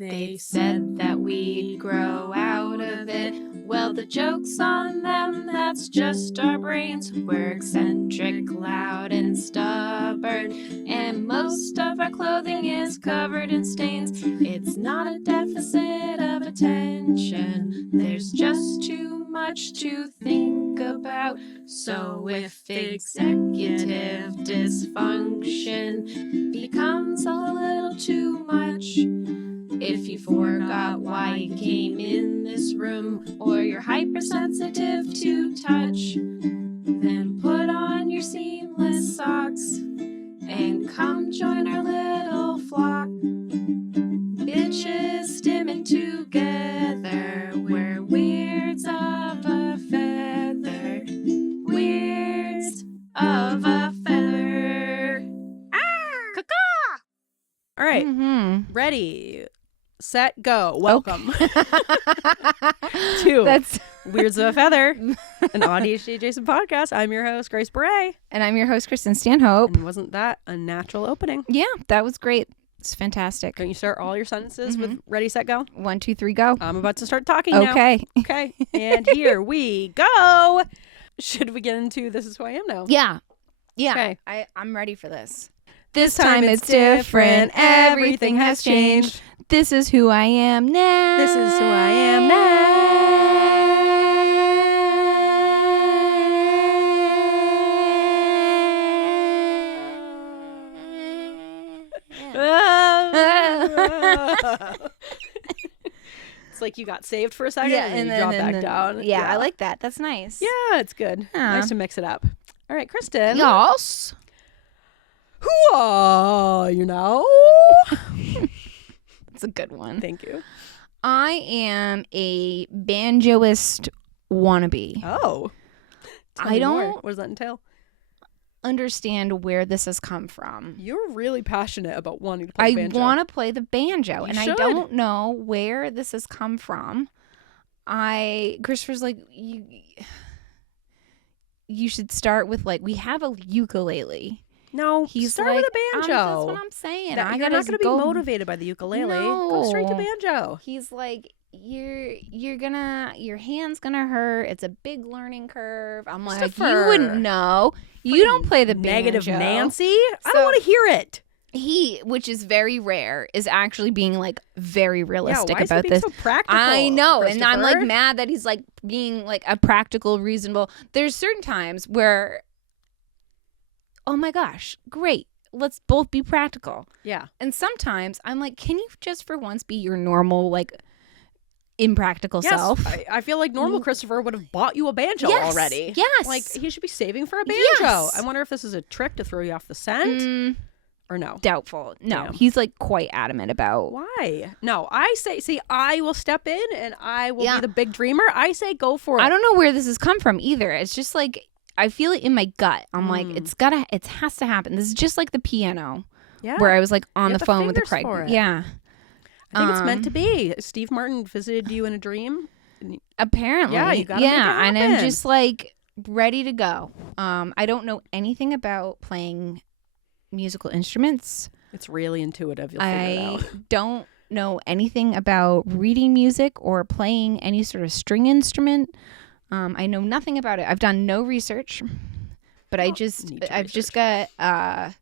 They said that we'd grow out of it. Well, the joke's on them, that's just our brains. We're eccentric, loud, and stubborn, and most of our clothing is covered in stains. It's not a deficit of attention, there's just too much to think about. So if executive dysfunction becomes a little too much, if you forgot why you came in this room, or you're hypersensitive to touch, then put on your seamless socks and come join our little flock. Bitches stimming together, we're weirds of a feather. Weirds of a feather. Caw-caw! All right. Ready, set, go. Welcome to That's Weirds of a Feather, an AuDHD-Adjacent podcast. I'm your host, Grace Beret. and I'm your host, Kristin Stanhope. And wasn't that a natural opening? Yeah, that was great. It's fantastic. Don't you start all your sentences with ready, set, go? 1, 2, 3, go. I'm about to start talking now. Okay. Okay. And here we go. Should we get into This Is Who I Am now? Yeah. Yeah. Okay. I'm ready for this. This time it's different. Everything has changed. This is who I am now. This is who I am now. It's like you got saved for a second and then you drop back down. Yeah, I like that. That's nice. Yeah, it's good. Yeah. Nice to mix it up. All right, Kristin. Yes. Who are you now? That's a good one. Thank you. I am a banjoist wannabe. Oh. Tell I me more. don't What does that entail? understand where this has come from. You're really passionate about wanting to play banjo. I want to play the banjo, and should. I don't know where this has come from. Christopher's like, you should start with, like, we have a ukulele. No, He's start like, with a banjo. That's what I'm saying. You're not going to be motivated by the ukulele. Go straight to No. banjo. He's like, your hand's gonna hurt. It's a big learning curve. I'm like, you Christopher. wouldn't know. You don't play the banjo. Negative Nancy? I don't want to hear it. He, which is very rare, is actually being, like, very realistic why about is he being this. so practical, I know, and I'm, like, Christopher? mad that he's, like, being, like, a practical, reasonable. There's certain times where, oh my gosh, great, let's both be practical. Yeah. And sometimes I'm like, can you just for once be your normal, like, impractical self? I feel like normal Christopher would have bought you a banjo Yes, already. yes. Like, he should be saving for a banjo. Yes. I wonder if this is a trick to throw you off the scent or no. Doubtful. No, Damn. he's, like, quite adamant about. Why? No, I say, see, I will step in and I will Yeah. be the big dreamer. I say go for it. I don't know where this has come from either. It's just like, I feel it in my gut. I'm like, it has to happen. This is just like the piano, Yeah. where I was, like, on You the have the phone with the fingers for Craig. it. Yeah. I think it's meant to be. Steve Martin visited you in a dream. Apparently. Yeah, you gotta make it and I'm happen. just, like, ready to go. I don't know anything about playing musical instruments. It's really intuitive. You'll figure it I out. don't know anything about reading music or playing any sort of string instrument. I know nothing about it. I've done no research, but Well, I've need to just got, I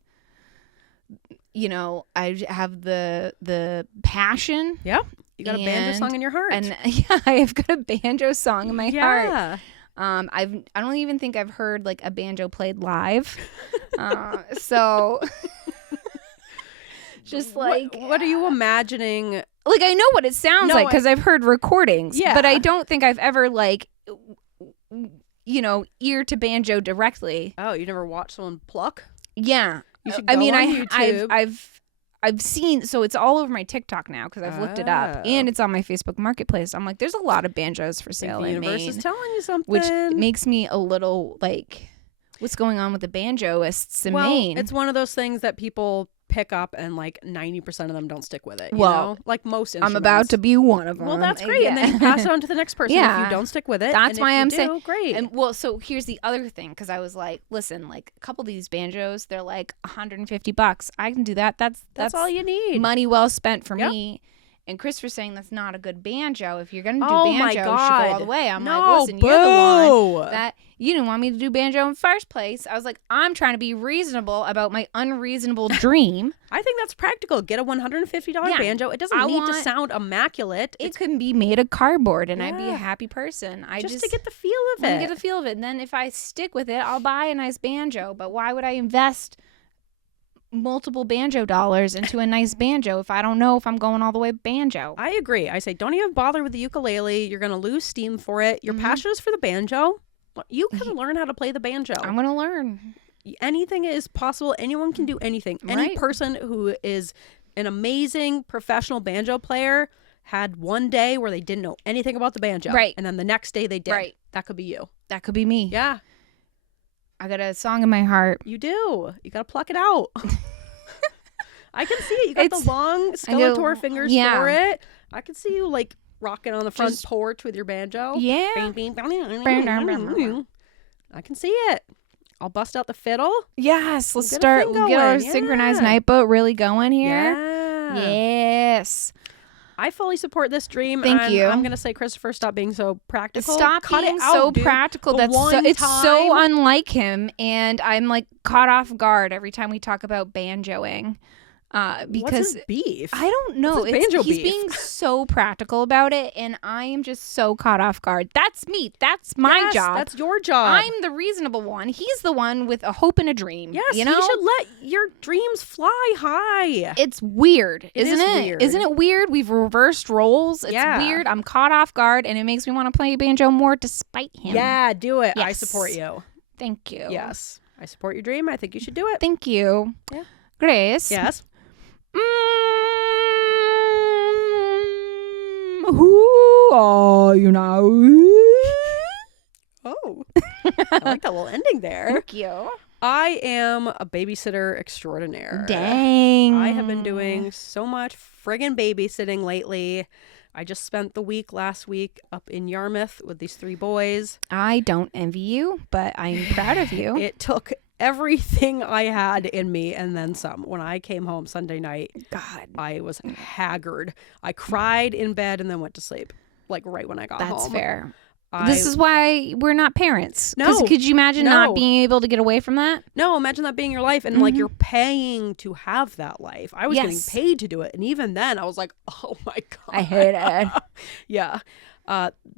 have the passion. Yeah. You got a banjo song in your heart. And yeah, I've got a banjo song in my heart. Yeah. I don't even think I've heard, like, a banjo played live. So just like, What are you imagining? like, I know what it sounds No, like because I've heard recordings. Yeah. But I don't think I've ever, like, ear to banjo directly. Oh, you never watched someone pluck? Yeah. You should I go mean, on I've YouTube. I've seen, so it's all over my TikTok now because I've looked it up, Oh. and it's on my Facebook Marketplace. I'm like, there's a lot of banjos for sale The in universe Maine, is telling you something. which makes me a little like, what's going on with the banjoists in Maine? It's one of those things that people pick up and, like, 90% of them don't stick with it. You Well, know? Like most I'm instruments. about to be one of them. Well, that's great. Yeah. And then you pass it on to the next person if Yeah. you don't stick with it. That's and why if you I'm do, saying, great. And well, so here's the other thing, because I was like, listen, like, a couple of these banjos, they're like $150. I can do that. That's all you need. money well spent for Yep. me. And Chris was saying that's not a good banjo. If you're going to do Oh my banjo, you should go all God. the way. I'm No, like, listen, you're the boo. one that you didn't want me to do banjo in the first place. I was like, I'm trying to be reasonable about my unreasonable dream. I think that's practical. Get a $150 Yeah. banjo. It doesn't need to sound immaculate. It could be made of cardboard, and I'd be Yeah. a happy person. I just to get the feel of want it. to get the feel of it. And then if I stick with it, I'll buy a nice banjo. But why would I invest multiple banjo dollars into a nice banjo if I don't know if I'm going all the way banjo? I agree. I say don't even bother with the ukulele. You're going to lose steam for it. Your passion is for the banjo. You can learn how to play the banjo. I'm going to learn. Anything is possible. Anyone can do anything. Any Right. person who is an amazing professional banjo player had one day where they didn't know anything about the banjo. Right. And then the next day they did. Right. That could be you. That could be me. Yeah, I got a song in my heart. you do. You got to pluck it out. I can see it. You got It's- the long Skeletor fingers yeah. for it. I can see you like rocking on the front Just- porch with your banjo. Yeah. I can see it. I'll bust out the fiddle. Yes. Let's Get a start. thing Get our going, synchronized yeah. night boat really going here. Yeah. Yes. I fully support this dream. Thank and you. I'm going to say, Christopher, stop being so practical. Stop Cut being it out, so dude. practical. The That's so, one it's so time- unlike him, and I'm like caught off guard every time we talk about banjoing. Because What's his beef? I don't know. What's his banjo He's beef? being so practical about it, and I am just so caught off guard. That's me. That's my Yes, job. That's your job. I'm the reasonable one. He's the one with a hope and a dream. Yes, you know. you should let your dreams fly high. It's weird, It isn't is it? weird. Isn't it weird? We've reversed roles. It's Yeah. weird. I'm caught off guard, and it makes me want to play banjo more despite him. Yeah, do it. I Yes. support you. Thank you. Yes. I support your dream. I think you should do it. Thank you. Yeah. Grace. Yes. Who are you now? Oh. I like that little ending there. Thank you. I am a babysitter extraordinaire. Dang. I have been doing so much friggin' babysitting lately. I just spent the week last week up in Yarmouth with these 3 boys. I don't envy you, but I'm proud of you. It took everything I had in me and then some. When I came home Sunday night, God, I was haggard. I cried in bed and then went to sleep, like right when I got home. That's fair. This is why we're not parents. 'Cause No. could you imagine No. not being able to get away from that? No, imagine that being your life and like you're paying to have that life. I was getting Yes. paid to do it. And even then I was like, oh my God. I hate it. Yeah.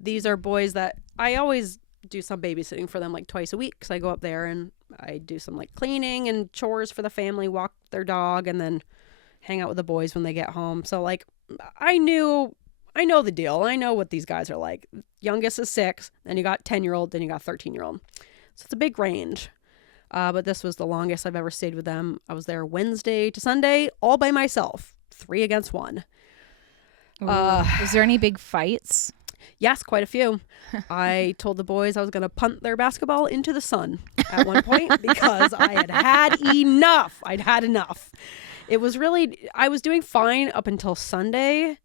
These are boys that I always do some babysitting for them like twice a week because I go up there and I do some like cleaning and chores for the family, walk their dog, and then hang out with the boys when they get home. So like I know the deal. I know what these guys are like. Youngest is 6, then you got 10-year-old, then you got 13-year-old. So it's a big range. But this was the longest I've ever stayed with them. I was there Wednesday to Sunday, all by myself, 3 against 1. Was there any big fights? Yes, quite a few. I told the boys I was going to punt their basketball into the sun at one point because I had enough. I'd had enough. It was really, I was doing fine up until Sunday.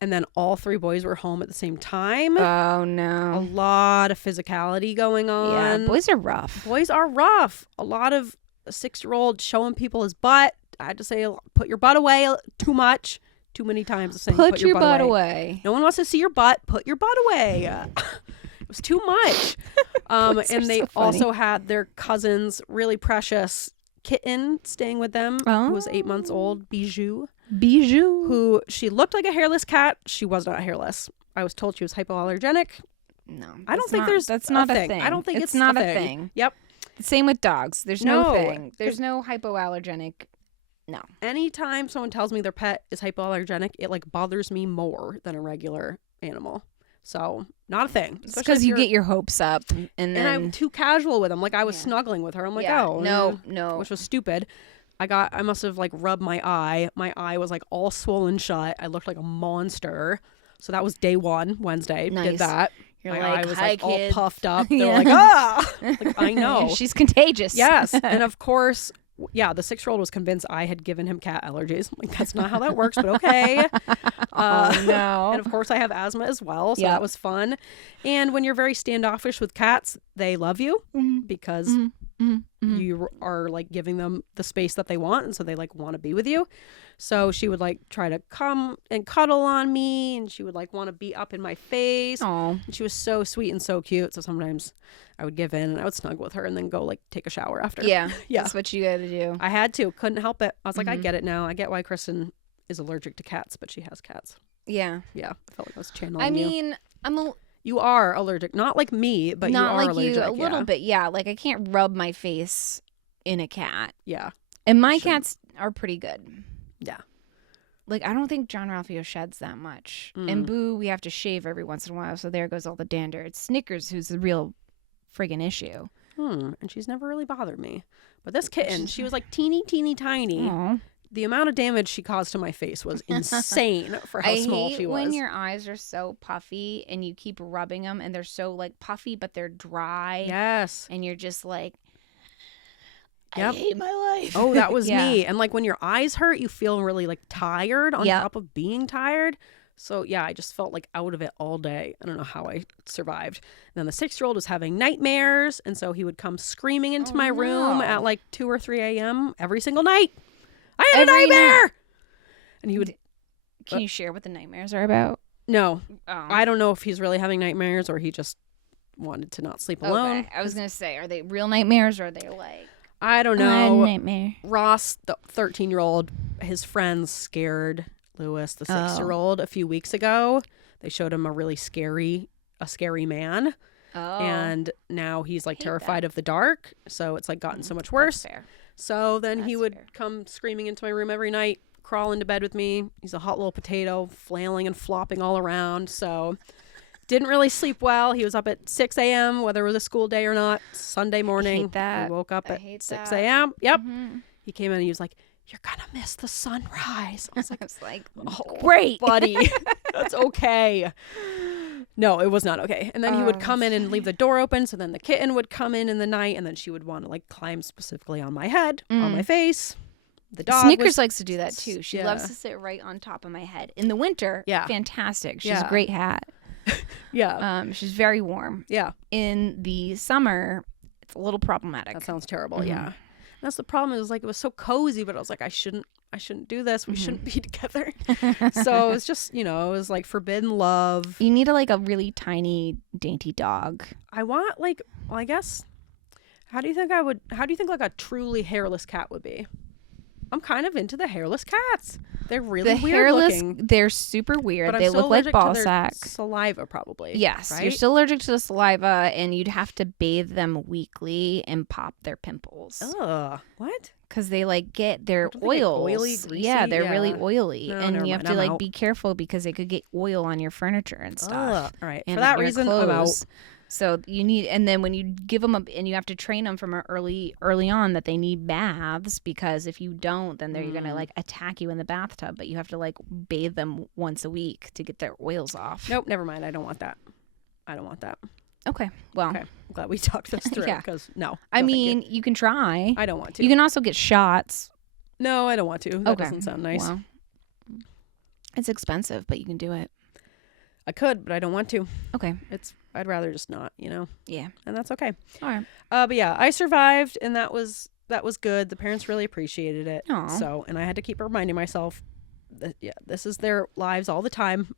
And then all 3 boys were home at the same time. Oh, A no. lot of physicality going on. Yeah, boys are rough. Boys are rough. A lot of a 6-year-old showing people his butt. I had to say, put your butt away too much. Too many times saying, Put your butt away. No one wants to see your butt. Put your butt away. It was too much. Boys are And they so funny. also had their cousin's really precious kitten staying with them who was 8 months old, Bijou. Who she looked like a hairless cat. She was not hairless. I was told she was hypoallergenic. No. I don't think that's not a a thing. thing. I don't think it's not a a thing. thing. Yep. Same with dogs. There's no No. thing. There's no hypoallergenic. No. Anytime someone tells me their pet is hypoallergenic, it like bothers me more than a regular animal. So not a thing. It's Especially because if you you're- get your hopes up and then I'm too casual with them. Like I was Yeah. snuggling with her. I'm like, yeah, oh no. which was stupid. I must have like rubbed my eye. My eye was like all swollen shut. I looked like a monster. So that was day 1, Wednesday. Nice. Did that. You're my like, eye was "Hi, like all kids." puffed up. They're Yeah. like, ah, like, I know. She's contagious. Yes. And of course, yeah, the 6-year-old was convinced I had given him cat allergies. I'm like, that's not how that works, but okay. Oh, no. And of course, I have asthma as well. So Yep. that was fun. And when you're very standoffish with cats, they love you because you are like giving them the space that they want. And so they like want to be with you. So she would like try to come and cuddle on me, and she would like want to be up in my face. Oh, And she was so sweet and so cute. So sometimes I would give in and I would snuggle with her and then go like take a shower after. yeah. Yeah. That's what you got to do. I had to. Couldn't help it. I was like, I get it now. I get why Kristin is allergic to cats, but she has cats. Yeah. Yeah. I felt like I was channeling I you. mean, You are allergic. Not like me, but not you are like allergic. you, a little bit. Yeah. Like I can't rub my face in a cat. Yeah. And my Sure. cats are pretty good. Yeah. Like, I don't think John Ralphio sheds that much. Mm. And Boo, we have to shave every once in a while, so there goes all the dander. It's Snickers who's the real friggin' issue. And she's never really bothered me. But this kitten, she was like teeny tiny. Aw. The amount of damage she caused to my face was insane for how small she was. when your eyes are so puffy and you keep rubbing them and they're so, like, puffy, but they're dry. Yes. And you're just like, Yep. I hate my life. Oh, that was Yeah. me. And like when your eyes hurt, you feel really like tired on Yep. top of being tired. So yeah, I just felt like out of it all day. I don't know how I survived. And then the 6-year-old was having nightmares. And so he would come screaming into my room no. at like 2 or 3 a.m. every single night. I had Every a nightmare. night. And he would, Can you share what the nightmares are about? no, Oh. I don't know if he's really having nightmares or he just wanted to not sleep alone. Okay. I was going to say, are they real nightmares or are they like... I don't know. nightmare. Ross, the 13-year-old, his friends scared Lewis, the 6-year-old, a few weeks ago. They showed him a scary man. Oh. And now he's like Hate terrified that. of the dark. So it's like gotten so much That's worse. fair. So then he That's would fair. come screaming into my room every night, crawl into bed with me. He's a hot little potato, flailing and flopping all around. So didn't really sleep well. He was up at 6 a.m., whether it was a school day or not. Sunday morning. hate that. He woke up I at hate 6 that. a.m. Yep. Mhm. He came in and he was like, "You're going to miss the sunrise." I was like, It's like, "Oh, great. buddy. That's okay." No, it was not okay. And then he would Oh, come in and leave the door open. So then the kitten would come in the night, and then she would want to like climb specifically on my head, on my face. The dog Snickers was, likes to do that too. She loves yeah. to sit right on top of my head. In the winter, Yeah. fantastic. She's Yeah. a great hat. yeah, She's very warm. yeah. In the summer, it's a little problematic. That sounds terrible. Mhm. Yeah. And that's the problem. Is like it was so cozy, but I was like, I shouldn't do this. We shouldn't be together. So it was just, it was like forbidden love. You need a really tiny, dainty dog. I want like, well, I guess. How do you think like a truly hairless cat would be? I'm kind of into the hairless cats. They're really The weird hairless, looking. they're super weird. But I'm They still look like allergic ball to their sacks. saliva, probably. Yes, right? you're still allergic to the saliva, and you'd have to bathe them weekly and pop their pimples Ugh. What? because they get their Don't they get oils. oily, greasy? Yeah, they're really Yeah. oily, No, and never you have mind, to I'm out. be careful because they could get oil on your furniture and stuff. Ugh. All right. And For that your reason, I'm out. clothes. So you need, and then when you give them and you have to train them from early on that they need baths, because if you don't, then they're gonna attack you in the bathtub. But you have to bathe them once a week to get their oils off. Nope. Never mind. I don't want that. Okay. Well, Okay. I'm glad we talked this through. Yeah. Because no. I no, thank mean, you can try. I don't want to. You can also get shots. No, I don't want to. That Okay. doesn't sound nice. Well, it's expensive, but you can do it. I could, but I don't want to. Okay. I'd rather just not, Yeah. and that's okay. All right. But yeah, I survived, and that was good. The parents really appreciated it. Aw. So, and I had to keep reminding myself that this is their lives all the time.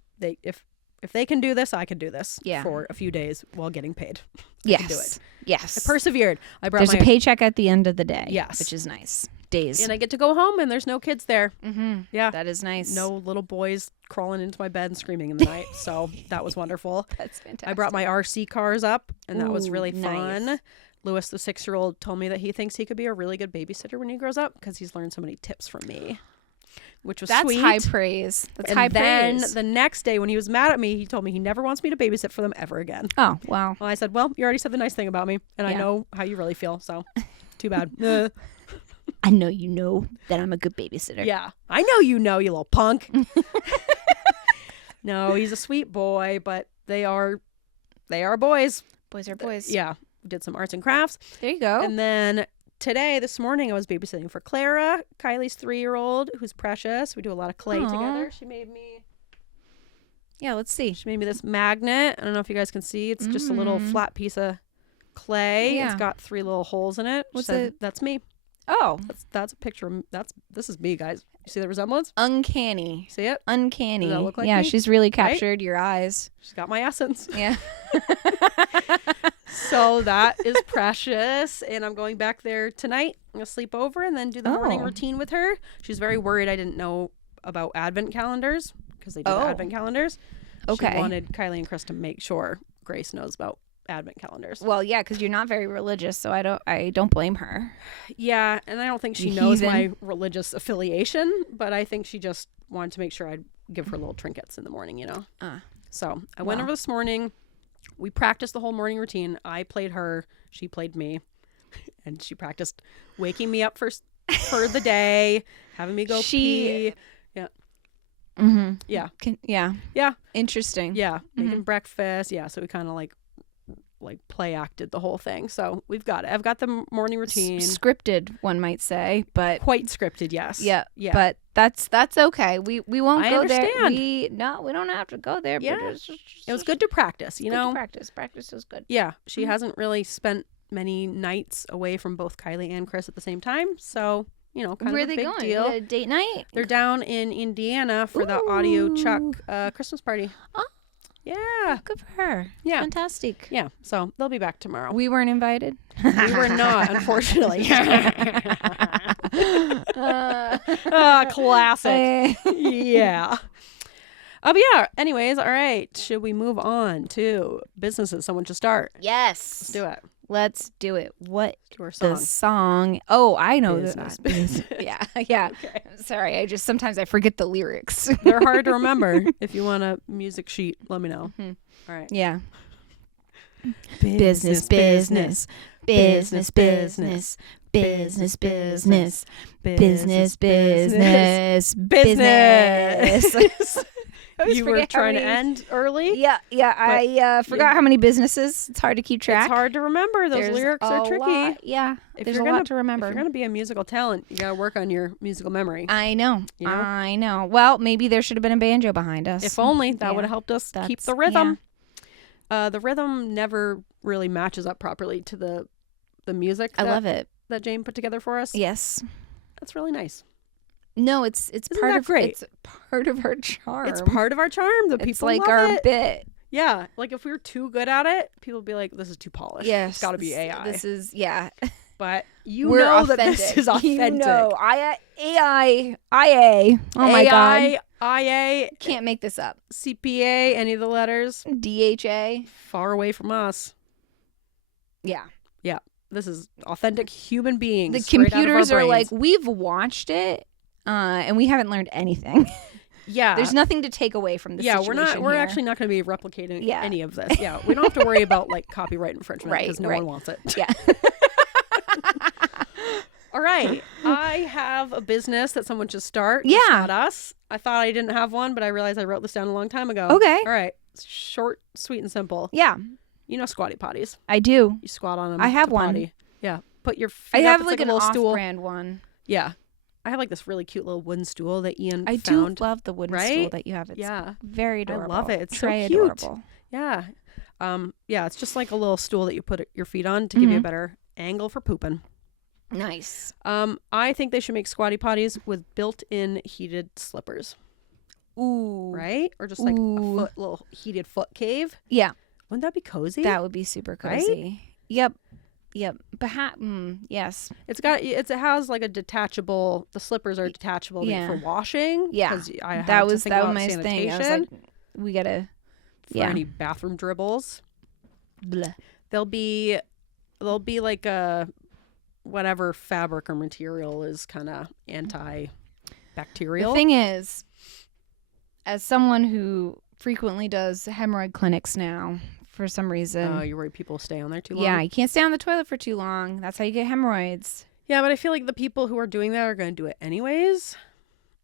If they can do this, I can do this. Yeah. For a few days while getting paid. Yes. do it. Yes. I persevered. I brought There's my a paycheck at the end of the day. Yes. Which is nice. Days. and I get to go home, and there's no kids there. Mm-hmm. Yeah. That is nice. No little boys crawling into my bed and screaming in the night. So that was wonderful. That's fantastic. I brought my RC cars up, and that was Ooh, really fun. nice. Lewis, the 6-year-old, told me that he thinks he could be a really good babysitter when he grows up because he's learned so many tips from me, which was That's sweet. high praise. That's and high then praise. the next day when he was mad at me, he told me he never wants me to babysit for them ever again. Oh, wow. Well, I said, well, you already said the nice thing about me, and I Yeah. know how you really feel, so too bad. I know you know that I'm a good babysitter. Yeah, I know you little punk. No, he's a sweet boy, but they are boys. Boys are boys. Yeah, did some arts and crafts. There you go. And then this morning, I was babysitting for Clara, Kylie's 3-year-old, who's precious. We do a lot of clay Aw. together. She made me Let's see. this magnet. I don't know if you guys can see. It's just a little flat piece of clay. Yeah. It's got 3 little holes in it. What's She said, it? That's me. Oh, That's a picture. This is me, guys. You see the resemblance? uncanny. See it? Uncanny. Does that look like yeah, me? she's really captured your eyes. She's got my essence. Yeah. So that is precious. And I'm going back there tonight. I'm going to sleep over and then do the morning Oh. routine with her. She's very worried I didn't know about Advent calendars because they do the Oh. Advent calendars. Okay. She wanted Kylie and Chris to make sure Grace knows about Advent calendars. Well, yeah, because you're not very religious, so I don't blame her. Yeah, and I don't think she You knows heathen. my religious affiliation, but I think she just wanted to make sure I'd give her little trinkets in the morning, you know? So I went Wow. over this morning. We practiced the whole morning routine. I played her. She played me. And she practiced waking me up for the day, having me go pee. Yeah. Mm-hmm. Yeah. Yeah. Yeah. Interesting. Yeah. Making breakfast. Yeah. So we kind of like play acted the whole thing. So we've got it. I've got the morning routine. Scripted, one might say, but Quite scripted, yes. yeah. Yeah. But that's okay. We won't I go there. understand. We don't have to go there. Yeah. But It was good to practice, you good to know? practice. Practice is good. Yeah. She hasn't really spent many nights away from both Kylie and Chris at the same time. So, you know, kind Where are of a they big going? deal. A date night? They're down in Indiana for the Audio Chuck Christmas party. Oh. Yeah. Good for her. Yeah. Fantastic. Yeah. So they'll be back tomorrow. We weren't invited. We were not, unfortunately. Classic. Yeah. But yeah. Anyways, all right. Should we move on to businesses someone should start? Yes. Let's do it. Let's do it. What Let's do our the song. song? Oh, I know Business, that. business. Yeah, yeah. Okay. Sorry, sometimes I forget the lyrics. They're hard to remember. If you want a music sheet, let me know. Mhm. All right. Yeah. Business, business, business, business, business, business, business, business, business. I always You were forget how trying to many- end early? Yeah, I forgot how many businesses. It's hard to keep track. It's hard to remember. Those There's lyrics are a tricky. lot. Yeah, If there's you're a gonna- lot to remember. If you're going to be a musical talent, you got to work on your musical memory. I know. You know? I know. Well, maybe there should have been a banjo behind us. If only that Yeah, would have helped us keep that's- the rhythm. The rhythm never really matches up properly to the music I love it. that Jane put together for us. Yes. That's really nice. No, it's Isn't part that of great? It's part of our charm. It's part of our charm. The It's people like love our it. bit. Yeah, like if we were too good at it, people would be like, "This is too polished. Yes, it's got to be AI." This is But you We're know authentic. that this is authentic. You know, IA. Oh my god, IA, can't make this up. CPA, any of the letters, DHA. far away from us. Yeah. This is authentic human beings. The straight out of our computers are like, brains. we've watched it, and we haven't learned anything. yeah. There's nothing to take away from this. Yeah, situation we're here. actually not going to be replicating Yeah. any of this. Yeah, we don't have to worry about like copyright infringement Right, because no right. one wants it. Yeah. All right, I have a business that someone should start. Yeah. It's not us. I thought I didn't have one, but I realized I wrote this down a long time ago. Okay. All right, it's short, sweet, and simple. Yeah, You know squatty potties. I do. You squat on them. I have to one. potty. Yeah, put your I feet up. have It's like a an little stool. off-brand one. Yeah, I have like this really cute little wooden stool that Ian I found. do love the wooden right? stool that you have. It's Yeah, very adorable. I love it. It's so Très cute. adorable. yeah, yeah. It's just like a little stool that you put your feet on to give you a Mhm. better angle for pooping. Nice. I think they should make squatty potties with built-in heated slippers, Ooh. right? Or just like Ooh. little heated foot cave. Yeah, Wouldn't that be cozy? that would be super Right? cozy. Yep. But yes. It has like a detachable. The slippers are detachable Yeah. for washing. Yeah. 'cause I had That to was think about my thing. I was sanitation like, we gotta. for yeah. any bathroom dribbles. Bleh. They'll be like a whatever fabric or material is kind of The antibacterial. thing is, as someone who frequently does hemorrhoid clinics now, for some reason, You're worried people stay on there too long. yeah, you can't stay on the toilet for too long. That's how you get hemorrhoids. Yeah, but I feel like the people who are doing that are going to do it anyways.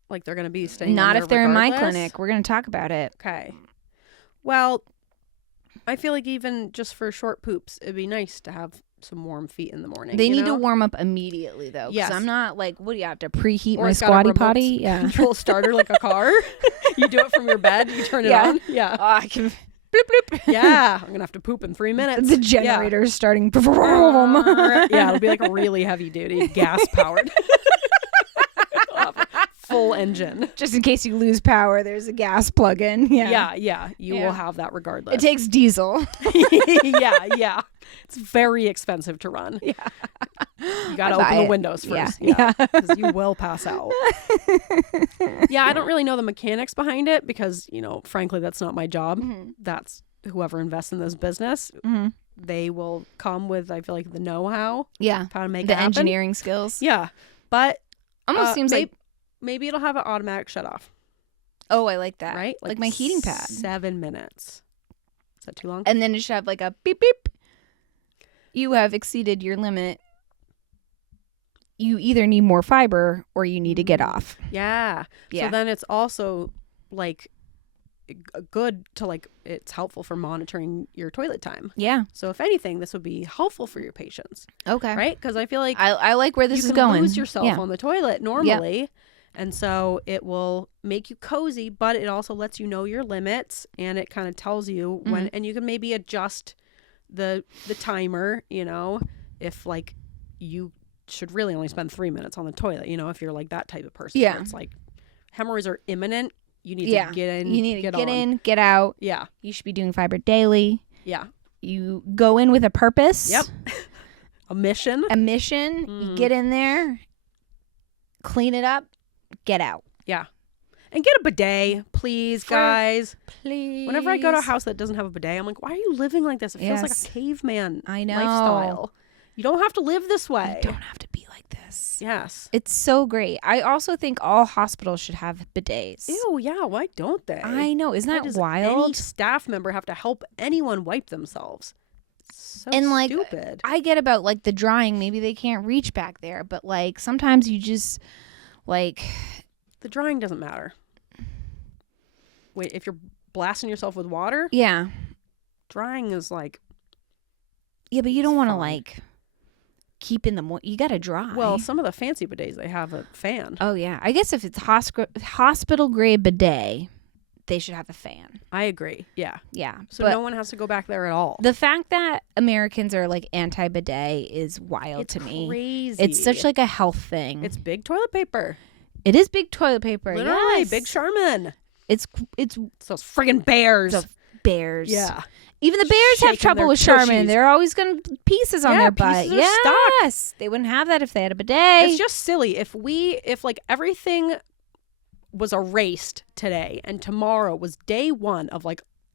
Like they're going to be staying. Not on if there they're in my regardless. clinic. We're gonna talk about it. Okay. Well, I feel like even just for short poops, it'd be nice to have some warm feet in the morning. They you need to know? warm up immediately, though. Yes. Because I'm not like, what do you have to preheat Or my it's got a squatty remote potty? Yeah. Control starter like a car. You do it from your bed. You turn it Yeah. on. Yeah. Oh, I can. bloop. Yeah, I'm gonna have to poop in 3 minutes. The generator's starting. Yeah, it'll be like a really heavy duty gas powered. Full engine. Just in case you lose power, there's a gas plug-in. Yeah. You will have that regardless. It takes diesel. yeah. It's very expensive to run. Yeah. You got to open the windows first. Yeah. Because you will pass out. Yeah, I don't really know the mechanics behind it because, frankly, that's not my job. Mm-hmm. That's whoever invests in this business. Mm-hmm. They will come with, I feel like, the know-how. Yeah. How to make the it happen. engineering skills. Yeah. But Almost seems like. Maybe it'll have an automatic shut off. Oh, I like that. Right? Like my heating pad. 7 minutes. Is that too long? And then it should have like a beep beep. You have exceeded your limit. You either need more fiber or you need to get off. Yeah. So then it's also like good to it's helpful for monitoring your toilet time. Yeah. So if anything, this would be helpful for your patients. Okay. Right? Because I feel like I like where this is you going. can lose yourself on the toilet normally. And so it will make you cozy, but it also lets you know your limits and it kind of tells you when, and you can maybe adjust the timer, if you should really only spend 3 minutes on the toilet, if you're like that type of person. Yeah. It's like hemorrhoids are imminent. You need to get in. You need to get in, get out. Yeah. You should be doing fiber daily. Yeah. You go in with a purpose. Yep. A mission. You get in there, clean it up, get out. Yeah. And get a bidet, please, guys. Please. Whenever I go to a house that doesn't have a bidet, I'm like, why are you living like this? It feels like a caveman lifestyle. You don't have to live this way. You don't have to be like this. Yes. It's so great. I also think all hospitals should have bidets. Ew, yeah. Why don't they? I know. Isn't that does wild? Any staff member have to help anyone wipe themselves? So and stupid. I get about the drying. Maybe they can't reach back there, but sometimes you just the drying doesn't matter. Wait, if you're blasting yourself with water? Yeah. Drying is yeah, but you don't want to keep in the you got to dry. Well, some of the fancy bidets, they have a fan. Oh, yeah. I guess if it's hospital grade bidet, they should have a fan. I agree. Yeah. Yeah. So no one has to go back there at all. The fact that Americans are anti-bidet is wild to me. Crazy. It's such a health thing. It's big toilet paper. It is big toilet paper. Literally, yes. Big Charmin. It's those friggin' bears. The bears. Yeah. Even the bears have trouble with Charmin. tushies. They're always going to pieces on their butt. Pieces are stuck. Yes. They wouldn't have that if they had a bidet. It's just silly. If everything was erased today and tomorrow was day one of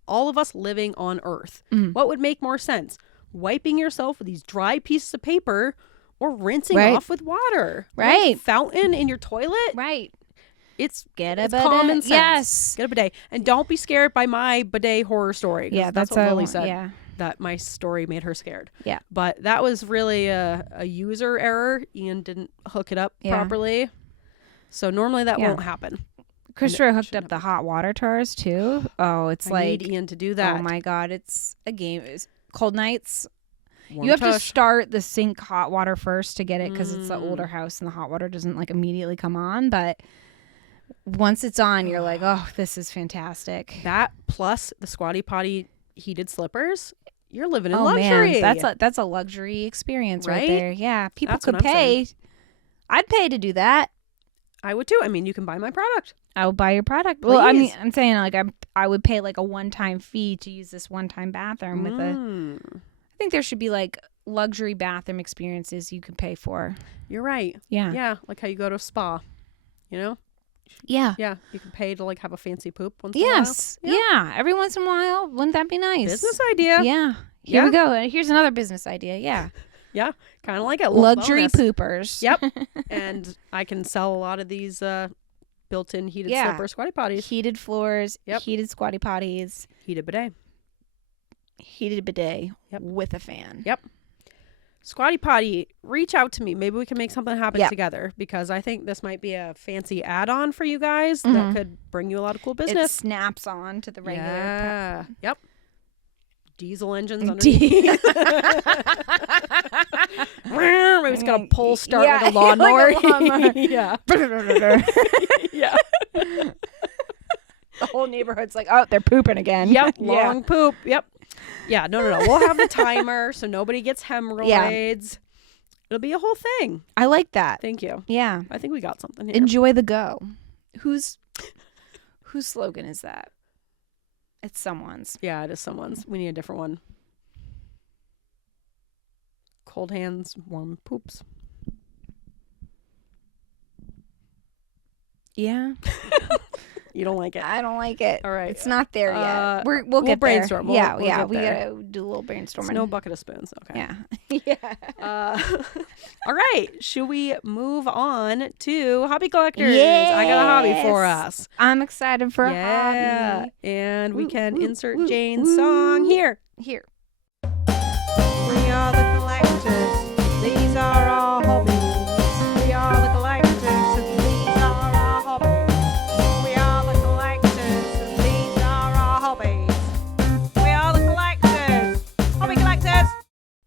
all of us living on Earth, what would make more sense? Wiping yourself with these dry pieces of paper or rinsing off with water? Right. Fountain in your toilet? Right. It's bidet. common sense. Yes. Get a bidet. And don't be scared by my bidet horror story. Yeah, that's what Lily said. Yeah. That my story made her scared. Yeah. But that was really a user error. Ian didn't hook it up properly. So normally that won't happen. Christopher hooked up the hot water to ours too. Oh, it's I need Ian to do that. Oh my God. It's a game. It's cold nights. Warm you have to tush. start the sink hot water first to get it because it's an older house and the hot water doesn't immediately come on. But once it's on, you're like, oh, this is fantastic. That plus the Squatty Potty heated slippers, you're living in Oh luxury. man, that's a luxury experience right there. Yeah, people That's could what I'm pay. saying. I'd pay to do that. I would too. I mean, you can buy my product. I would buy your product. Well, I mean, Please. I'm saying I would pay a one-time fee to use this one-time bathroom with I think there should be luxury bathroom experiences you can pay for. You're right. Yeah. Yeah, like how you go to a spa, Yeah. Yeah, you can pay to have a fancy poop once in a while. Yes. Yeah. Every once in a while, wouldn't that be nice? Business idea. Yeah. Here we go. Here's another business idea. Yeah. Yeah, kind of like a Luxury bonus. poopers. Yep. And I can sell a lot of these built-in heated slipper squatty potties. Heated floors, heated squatty potties, Heated bidet. heated bidet with a fan. Yep. Squatty Potty, reach out to me. Maybe we can make something happen together because I think this might be a fancy add-on for you guys that could bring you a lot of cool It business. snaps on to the regular. Yeah. Yep. Diesel engines underneath. Maybe it's got a pull start like a lawnmower. Like a lawnmower. Yeah. Yeah. The whole neighborhood's like, oh, they're pooping again. Yep, Yeah. long poop. Yep. Yeah, no. We'll have the timer so nobody gets hemorrhoids. It'll be a whole thing. I like that. Thank you. Yeah. I think we got something here. Enjoy the go. Whose slogan is that? It's someone's. Yeah, it is someone's. We need a different one. Cold hands, warm poops. Yeah. You don't like it? I don't like it. All right. It's not there yet. We'll we'll get brainstorm. there. We'll yeah. get We there. gotta do a little brainstorming. No bucket of spoons. Okay. Yeah. Yeah. All right. Should we move on to hobby collectors? I got a hobby for us. I'm excited for a hobby. And we can insert Jane's song here. Here. We are the collectors. These are our hobbies. We are the collectors, and these are our hobbies. We are the collectors, and these are our hobbies. We are the collectors. Hobby collectors.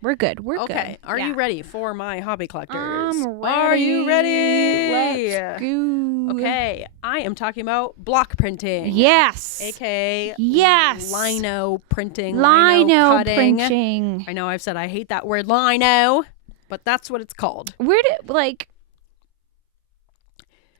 We're good. We're good. Okay. Are you ready for my hobby collectors? I'm ready. Are you ready? Let's go. Okay. I am talking about block printing. Yes. AKA Yes. lino printing. Lino cutting. printing. I know I've said I hate that word lino, but that's what it's called. Where did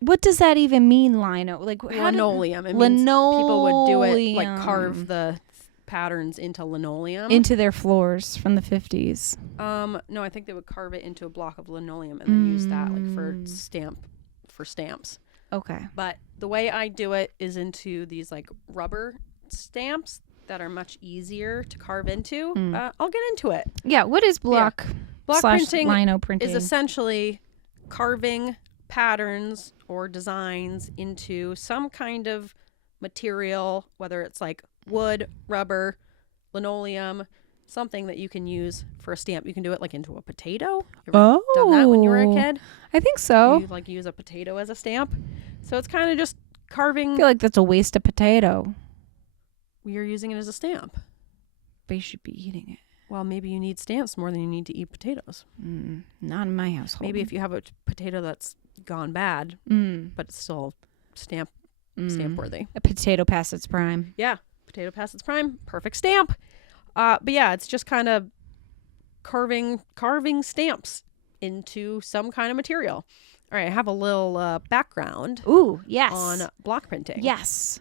what does that even mean, lino? Like Linoleum. It means people would do it, like carve the patterns into linoleum. into their floors from the 50s. No, I think they would carve it into a block of linoleum and then use that like for stamps. Okay. But the way I do it is into these like rubber stamps that are much easier to carve into. I'll get into it. Yeah. What is block printing lino printing? is essentially carving patterns or designs into some kind of material, whether it's like wood, rubber, linoleum, something that you can use for a stamp. You can do it like into a potato. You ever done that when you were a kid? I think so. You like use a potato as a stamp. So it's kind of just carving. I feel like that's a waste of potato. You're using it as a stamp. But you should be eating it. Well, maybe you need stamps more than you need to eat potatoes. Not in my household. Maybe if you have a potato that's gone bad, but it's still stamp worthy. A potato past its prime. Yeah, potato past its prime, perfect stamp. But yeah, it's just kind of carving stamps into some kind of material. All right, I have a little background. Ooh, yes. On block printing. Yes.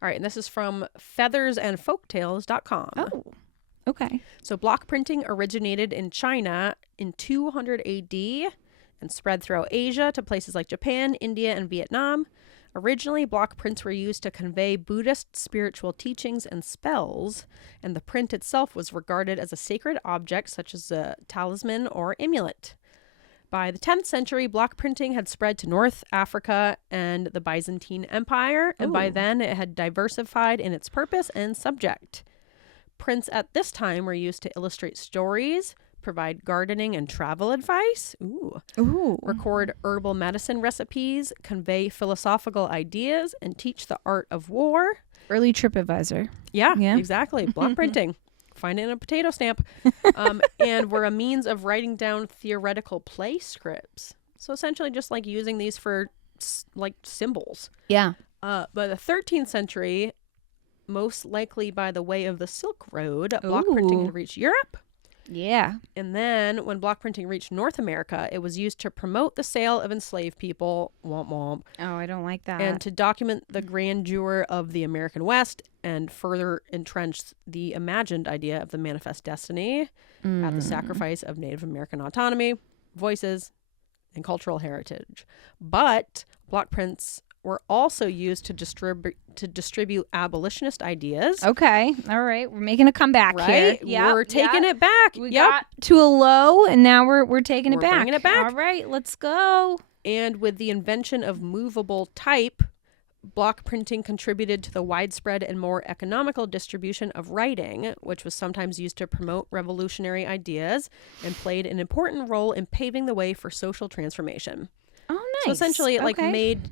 All right, and this is from feathersandfolktales.com. Oh, okay. So block printing originated in China in 200 AD and spread throughout Asia to places like Japan, India, and Vietnam. Originally, block prints were used to convey Buddhist spiritual teachings and spells, and the print itself was regarded as a sacred object such as a talisman or amulet. By the 10th century, block printing had spread to North Africa and the Byzantine Empire, and by then it had diversified in its purpose and subject. Prints at this time were used to illustrate stories, provide gardening and travel advice, record herbal medicine recipes, convey philosophical ideas, and teach the art of war. Early TripAdvisor. Yeah, exactly. Block printing. Find it in a potato stamp. And were a means of writing down theoretical play scripts. So essentially just like using these for like symbols. Yeah. By the 13th century, most likely by the way of the Silk Road, block printing had reached Europe. Yeah. And then when block printing reached North America, it was used to promote the sale of enslaved people, womp womp. Oh, I don't like that. And to document the grandeur of the American West and further entrench the imagined idea of the manifest destiny at the sacrifice of Native American autonomy, voices, and cultural heritage. But block prints were also used to distribute abolitionist ideas. Okay. All right. We're making a comeback here. Yeah, we're taking it back. We got to a low, and now we're taking it back. Bringing it back. All right. Let's go. And with the invention of movable type, block printing contributed to the widespread and more economical distribution of writing, which was sometimes used to promote revolutionary ideas and played an important role in paving the way for social transformation. Oh, nice. So essentially it made,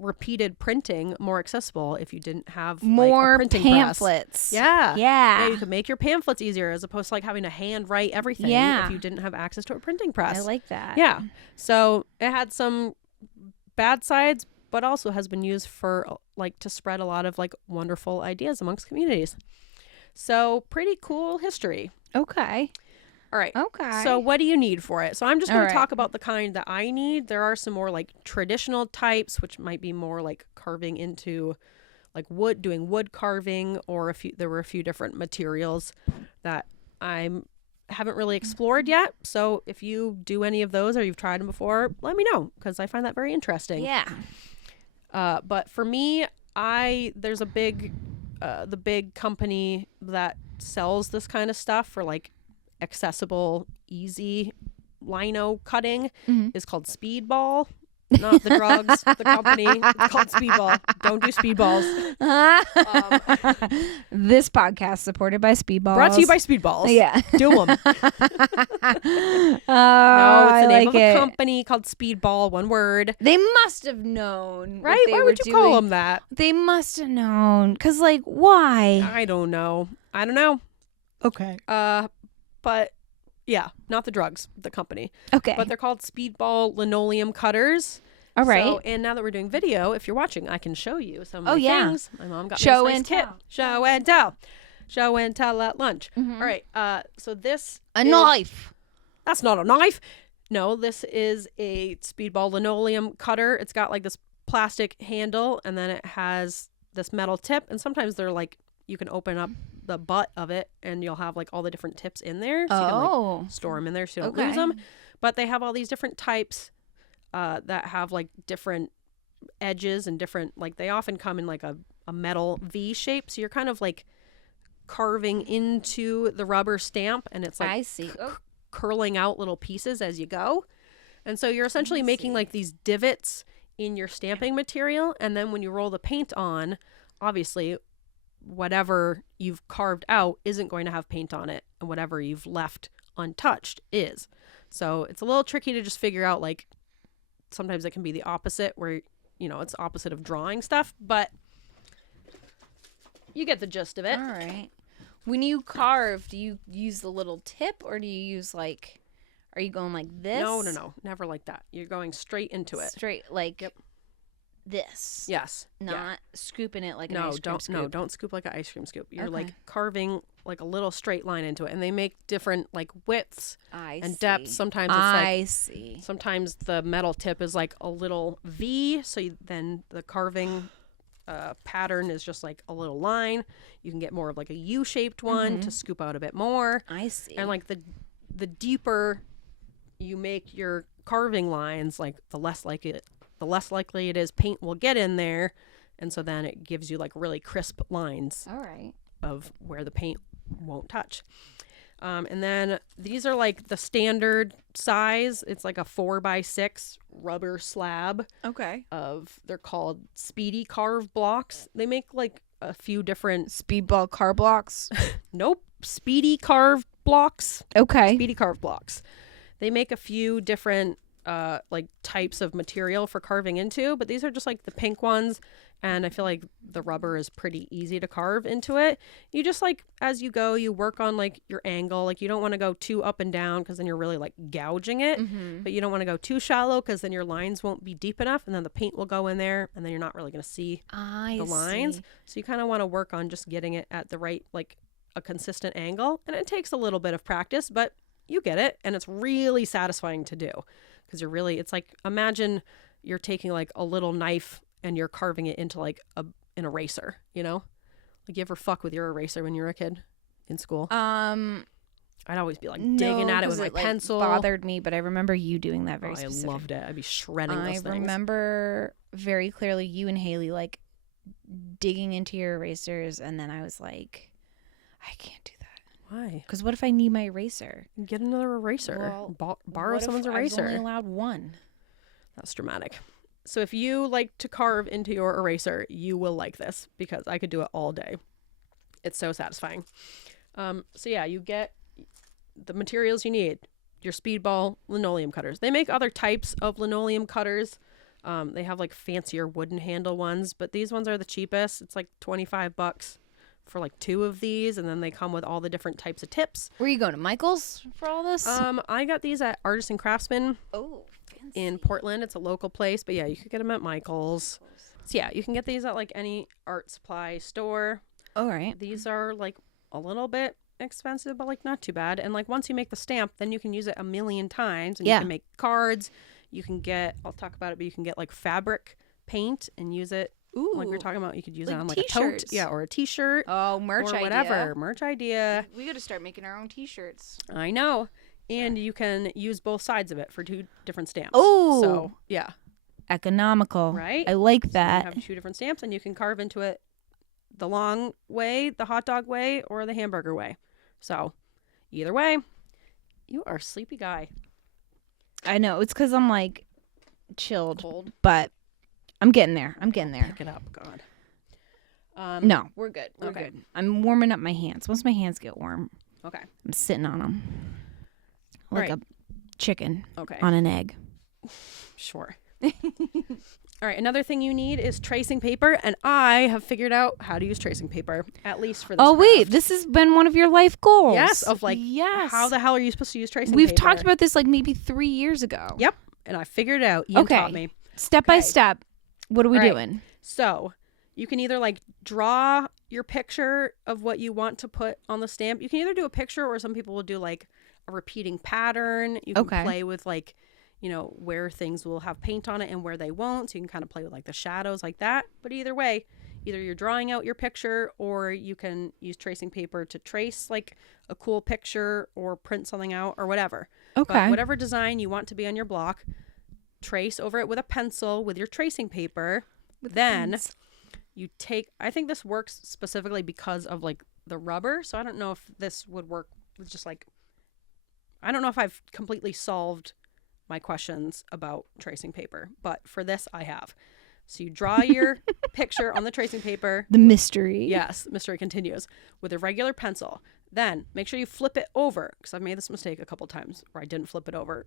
repeated printing more accessible if you didn't have more a printing pamphlets. Press. Yeah. Yeah. You could make your pamphlets easier as opposed to like having to hand write everything if you didn't have access to a printing press. I like that. Yeah. So it had some bad sides, but also has been used for like to spread a lot of like wonderful ideas amongst communities. So pretty cool history. Okay. All right. Okay. So what do you need for it? So I'm just going All to right. talk about the kind that I need. There are some more like traditional types, which might be more like carving into like wood, doing wood carving, or there were a few different materials that I haven't really explored yet. So if you do any of those or you've tried them before, let me know, because I find that very interesting. Yeah. But for me, there's a the big company that sells this kind of stuff for like accessible, easy lino cutting is called Speedball. Not the drugs, the company. It's called Speedball. Don't do Speedballs. This podcast supported by Speedballs. Brought to you by Speedballs. Yeah. Do them. No, it's the name of a company called Speedball, one word. They must have known. Right? Why would you call them that? They must have known. Because, like, why? I don't know. Okay. But yeah, not the drugs, the company. Okay. But they're called Speedball linoleum cutters. All right. So, and now that we're doing video, if you're watching, I can show you some of Oh, the yeah. things. My mom got Show me this and nice tip. tell. Show and tell. Show and tell at lunch. Mhm. All right. So this A is- knife. That's not a knife. No, this is a Speedball linoleum cutter. It's got like this plastic handle, and then it has this metal tip. And sometimes they're like, you can open up the butt of it, and you'll have like all the different tips in there. So you can like store them in there so you don't lose them. But they have all these different types that have like different edges and different, like they often come in like a metal V shape. So you're kind of like carving into the rubber stamp, and it's like I see. curling out little pieces as you go. And so you're essentially making like these divots in your stamping material. And then when you roll the paint on, obviously whatever you've carved out isn't going to have paint on it, and whatever you've left untouched is. So it's a little tricky to just figure out, like sometimes it can be the opposite, where it's opposite of drawing stuff, but you get the gist of it. All right. When you carve, do you use the little tip, or do you use like, are you going like this? No, never like that. You're going straight into it. Straight like Yep. this. Yes. Not scooping it like an ice cream scoop. Don't scoop like an ice cream scoop. You're Okay. like carving like a little straight line into it, and they make different like widths and see. depths. Sometimes it's like I see. sometimes the metal tip is like a little V, so then the carving pattern is just like a little line. You can get more of like a U-shaped one to scoop out a bit more. I see. And like the deeper you make your carving lines, like the less likely it is paint will get in there, and so then it gives you like really crisp lines All right. of where the paint won't touch. And then these are like the standard size. It's like a 4x6 rubber slab Okay. they're called Speedy Carve blocks. They make like a few different Speedball car blocks. Speedy Carve blocks. Okay. Speedy Carve blocks. They make a few different like types of material for carving into, but these are just like the pink ones, and I feel like the rubber is pretty easy to carve into it. You just like, as you go, you work on like your angle. Like you don't want to go too up and down, because then you're really like gouging it, but you don't want to go too shallow, because then your lines won't be deep enough, and then the paint will go in there, and then you're not really going to see the lines. So you kind of want to work on just getting it at the right, like a consistent angle, and it takes a little bit of practice, but you get it, and it's really satisfying to do, because it's like, imagine you're taking like a little knife and you're carving it into like an eraser, like you ever fuck with your eraser when you were a kid in school? I'd always be like digging at it with my pencil. Bothered me, but I remember you doing that very I specifically. loved it. I'd be shredding those things. I remember very clearly you and Haley like digging into your erasers, and then I was like, I can't do that. Why? Because what if I need my eraser? Get another eraser. Borrow someone's eraser. I was only allowed one. That's dramatic. So if you like to carve into your eraser, you will like this, because I could do it all day. It's so satisfying. So yeah, you get the materials you need. Your Speedball linoleum cutters. They make other types of linoleum cutters. They have like fancier wooden handle ones, but these ones are the cheapest. It's like $25 for like 2 of these, and then they come with all the different types of tips. Were you going to Michael's for all this? I got these at Artisan Craftsman oh, fancy. in Portland. It's a local place, but yeah, you could get them at Michael's. So yeah, you can get these at like any art supply store. All right. These are like a little bit expensive, but like not too bad. And like once you make the stamp, then you can use it a million times, and you can make cards. You can get, I'll talk about it, but you can get like fabric paint and use it. Ooh. Like we were talking about, you could use Like it on like a tote. t-shirts. Yeah, or a t-shirt. Oh, merch or idea. whatever. Merch idea. We got to start making our own t-shirts. I know. And you can use both sides of it for 2 different stamps. Oh. So, yeah. Economical. Right? I like So that. you have 2 different stamps, and you can carve into it the long way, the hot dog way, or the hamburger way. So, either way, you are a sleepy guy. I know. It's because I'm like chilled, Cold. but I'm getting there. I'm getting there. Pick it up. God. No, we're good. We're okay. good. I'm warming up my hands. Once my hands get warm, Okay. I'm sitting on them like Right. a chicken Okay. on an egg. Sure. All right. Another thing you need is tracing paper, and I have figured out how to use tracing paper, at least for this Oh wait, craft. this has been one of your life goals. Yes, of like, yes. how the hell are you supposed to use tracing We've paper? talked about this like maybe 3 years ago. Yep. And I figured it out. You Okay. taught me. Step by Okay. step. What are we All right. doing? So you can either like draw your picture of what you want to put on the stamp. You can either do a picture, or some people will do like a repeating pattern. You can Okay. play with like, you know, where things will have paint on it and where they won't. So you can kind of play with like the shadows like that. But either way, either you're drawing out your picture, or you can use tracing paper to trace like a cool picture or print something out or whatever. Okay. But whatever design you want to be on your block, trace over it with a pencil with your tracing paper. Then you take, I think this works specifically because of like the rubber. So I don't know if this would work with just like, I don't know if I've completely solved my questions about tracing paper, but for this I have. So you draw your picture on the tracing paper. The mystery. Yes, mystery continues, with a regular pencil. Then make sure you flip it over, because I've made this mistake a couple times where I didn't flip it over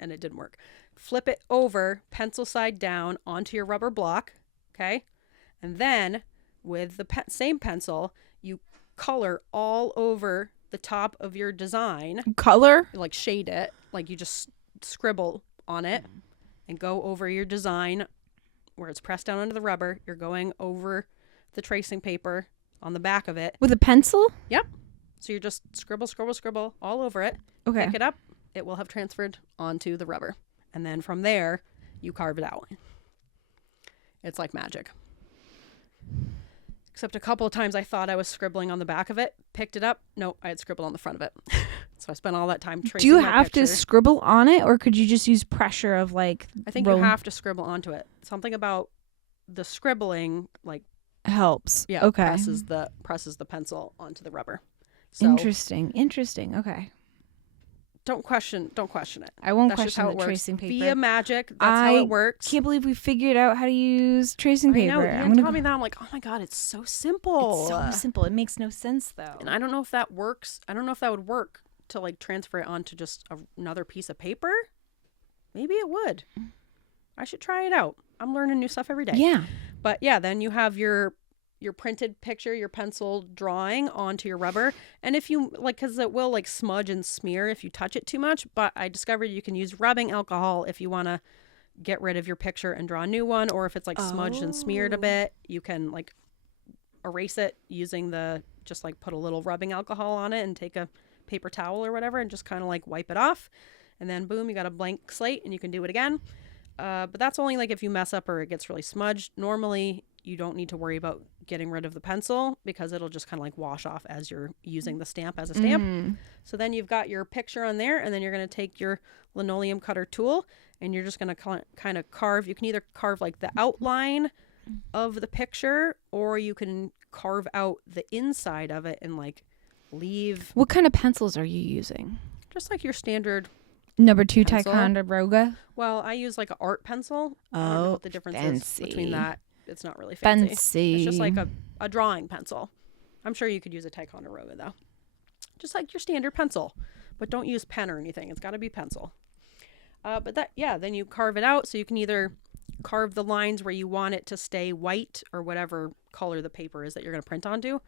and it didn't work. Flip it over, pencil side down, onto your rubber block, okay? And then with the same pencil, you color all over the top of your design. Color? Like shade it, like you just scribble on it and go over your design where it's pressed down onto the rubber. You're going over the tracing paper on the back of it. With a pencil? Yep. So you're just scribble, scribble, scribble all over it. Okay. Pick it up. It will have transferred onto the rubber. And then from there, you carve it out. It's like magic. Except a couple of times I thought I was scribbling on the back of it. Picked it up. No, I had scribbled on the front of it. So I spent all that time tracing Do you my have to picture. scribble on it, or could you just use pressure of like I think you have to scribble onto it. Something about the scribbling, like, helps? yeah, Okay. presses the pencil onto the rubber. So Interesting. Okay. don't question it. I won't That's just question how the it works. tracing paper. Via magic, that's how I it works. Can't believe we figured out how to use tracing I paper. know, you I'm didn't gonna tell me that. I'm like, oh my god, it's so simple. It's so simple. It makes no sense though. And I don't know if that works. I don't know if that would work to like transfer it onto just another piece of paper. Maybe it would. I should try it out. I'm learning new stuff every day. Yeah. But yeah, then you have your printed picture, your pencil drawing onto your rubber. And if you like, because it will like smudge and smear if you touch it too much. But I discovered you can use rubbing alcohol if you want to get rid of your picture and draw a new one. Or if it's like smudged and smeared a bit, you can like erase it using just like put a little rubbing alcohol on it and take a paper towel or whatever and just kind of like wipe it off. And then boom, you got a blank slate and you can do it again. But that's only like if you mess up or it gets really smudged. Normally, you don't need to worry about getting rid of the pencil because it'll just kind of like wash off as you're using the stamp as a stamp. So then you've got your picture on there, and then you're going to take your linoleum cutter tool and you're just going to kind of carve. You can either carve like the outline of the picture, or you can carve out the inside of it and like leave What kind of pencils are you using? just like your standard. Number 2 Pencil. Ticonderoga. Well, I use like an art pencil. I don't know Oh, what the difference fancy. is between that. It's not really fancy. Fancy. It's just like a drawing pencil. I'm sure you could use a Ticonderoga though. Just like your standard pencil. But don't use pen or anything. It's got to be pencil. Then you carve it out. So you can either carve the lines where you want it to stay white or whatever color the paper is that you're going to print onto.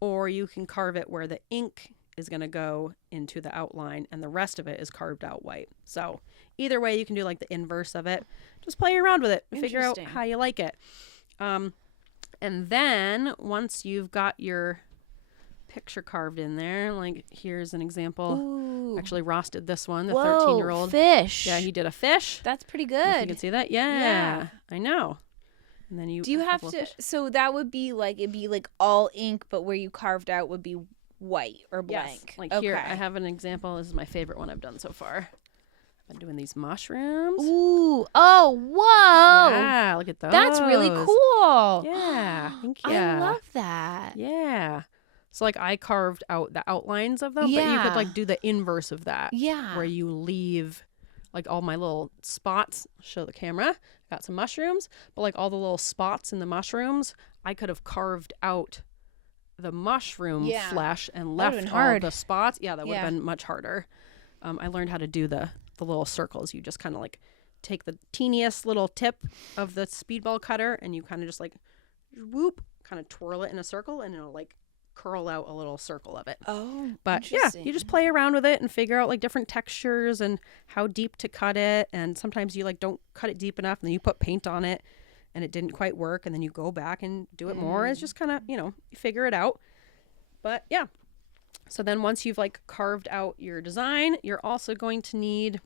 Or you can carve it where the ink is going to go into the outline and the rest of it is carved out white. So either way, you can do like the inverse of it. Just play around with it and figure out Interesting. how you like it. And then once you've got your picture carved in there, like here's an example. Ooh. Actually, Ross did this one, the Whoa, 13-year-old. fish. Yeah, he did a fish. That's pretty If you good. can see that? Yeah. I know. And then you Do you have a to? fish. So that would be like, it'd be like all ink, but where you carved out would be white or blank. Yes. Like here, I have an example. This is my favorite one I've done so far. I'm doing these mushrooms. Ooh. Oh, whoa. Yeah, look at those. That's really cool. Yeah. Thank you. I love that. Yeah. So like I carved out the outlines of them, but you Yeah. could like do the inverse of that. Yeah. Where you leave like all my little spots. Show the camera. Got some mushrooms, but like all the little spots in the mushrooms, I could have carved out the mushroom flesh and That would've left been all hard. the spots. Yeah, that would have Yeah. been much harder. I learned how to do the little circles. You just kind of like take the teeniest little tip of the speedball cutter and you kind of just like whoop, kind of twirl it in a circle and it'll like curl out a little circle of it. Oh, But yeah, you just play around with it and figure out like different textures and how deep to cut it. And sometimes you like don't cut it deep enough and then you put paint on it and it didn't quite work and then you go back and do it more. It's just kind of, you figure it out. But yeah. So then once you've like carved out your design, you're also going to need,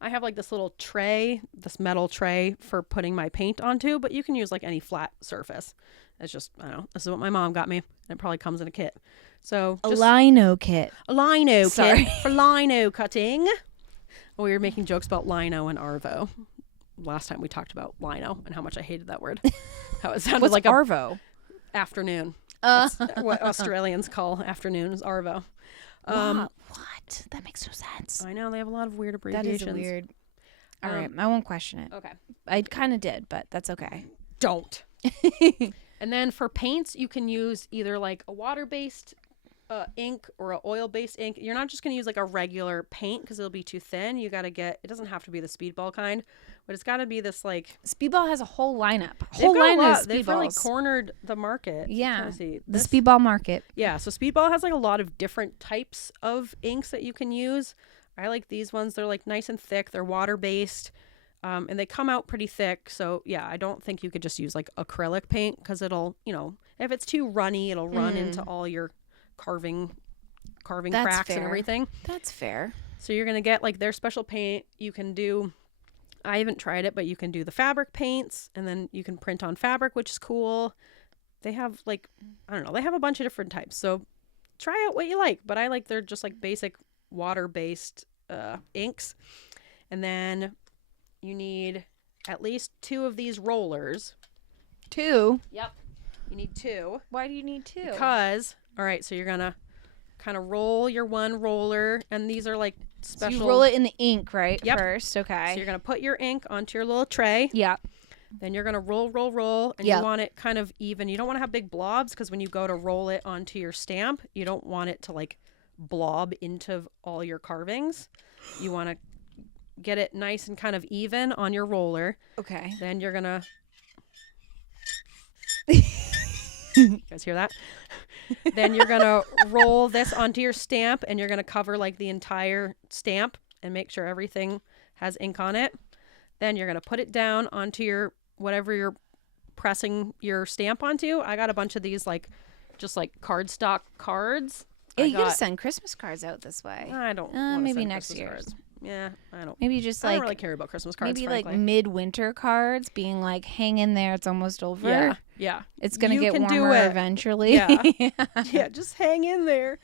I have like this little tray, this metal tray for putting my paint onto, but you can use like any flat surface. It's just, I don't know, this is what my mom got me. And it probably comes in a kit. So a just lino kit. a lino Sorry. kit for lino cutting. We were making jokes about lino and arvo. Last time we talked about lino and how much I hated that word. How it sounded What's like arvo? afternoon. That's what Australians call afternoon is arvo. What? That makes no sense. I know they have a lot of weird That abbreviations. is weird. All right, I won't question it. Okay. I kind of did, but that's okay. Don't. And then for paints, you can use either like a water-based ink or an oil-based ink. You're not just going to use like a regular paint because it'll be too thin. You got to get, it doesn't have to be the speedball kind, but it's got to be this like. Speedball has a whole lineup. They've got a Whole line lot. of They've really speedballs. cornered the market. Yeah. Trying to see. The This- speedball market. Yeah, so Speedball has like a lot of different types of inks that you can use. I like these ones. They're like nice and thick. They're water-based. And they come out pretty thick. So yeah, I don't think you could just use like acrylic paint because it'll, if it's too runny, it'll run into all your carving That's cracks and fair. everything. That's fair. So you're going to get like their special paint. You can do, I haven't tried it, but you can do the fabric paints and then you can print on fabric, which is cool. They have like, I don't know, they have a bunch of different types. So try out what you like, but I like they're just like basic water-based inks. And then you need at least 2 of these rollers. 2. Yep. You need 2. Why do you need 2? Because, all right, so you're going to kind of roll your one roller. And these are like So special. you roll it in the ink, right? Yep. First, okay. So you're going to put your ink onto your little tray. Yeah. Then you're going to roll. And Yep. you want it kind of even. You don't want to have big blobs because when you go to roll it onto your stamp, you don't want it to like blob into all your carvings. You want to get it nice and kind of even on your roller. Okay. Then you're gonna you guys hear that? Then you're gonna roll this onto your stamp and you're gonna cover like the entire stamp and make sure everything has ink on it. Then you're gonna put it down onto your whatever you're pressing your stamp onto. I got a bunch of these like just like cardstock cards. Yeah, I you gotta got- send Christmas cards out this way. I don't wanna maybe send next Christmas year. cards. Yeah, I don't. Maybe just I like don't really care about Christmas cards. maybe frankly. like midwinter cards, being like, hang in there, it's almost over. Yeah, yeah. It's gonna You get can do warmer it. eventually. Yeah. Yeah, just hang in there.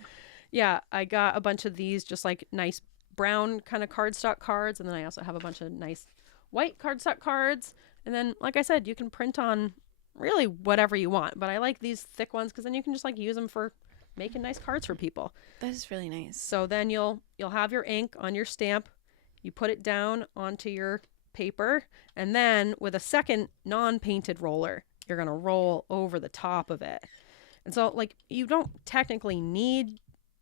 Yeah, I got a bunch of these just like nice brown kind of cardstock cards. And then I also have a bunch of nice white cardstock cards. And then, like I said, you can print on really whatever you want. But I like these thick ones because then you can just like use them for making nice cards for people. That is really nice. So then you'll have your ink on your stamp. You put it down onto your paper. And then with a second non-painted roller, you're going to roll over the top of it. And so like you don't technically need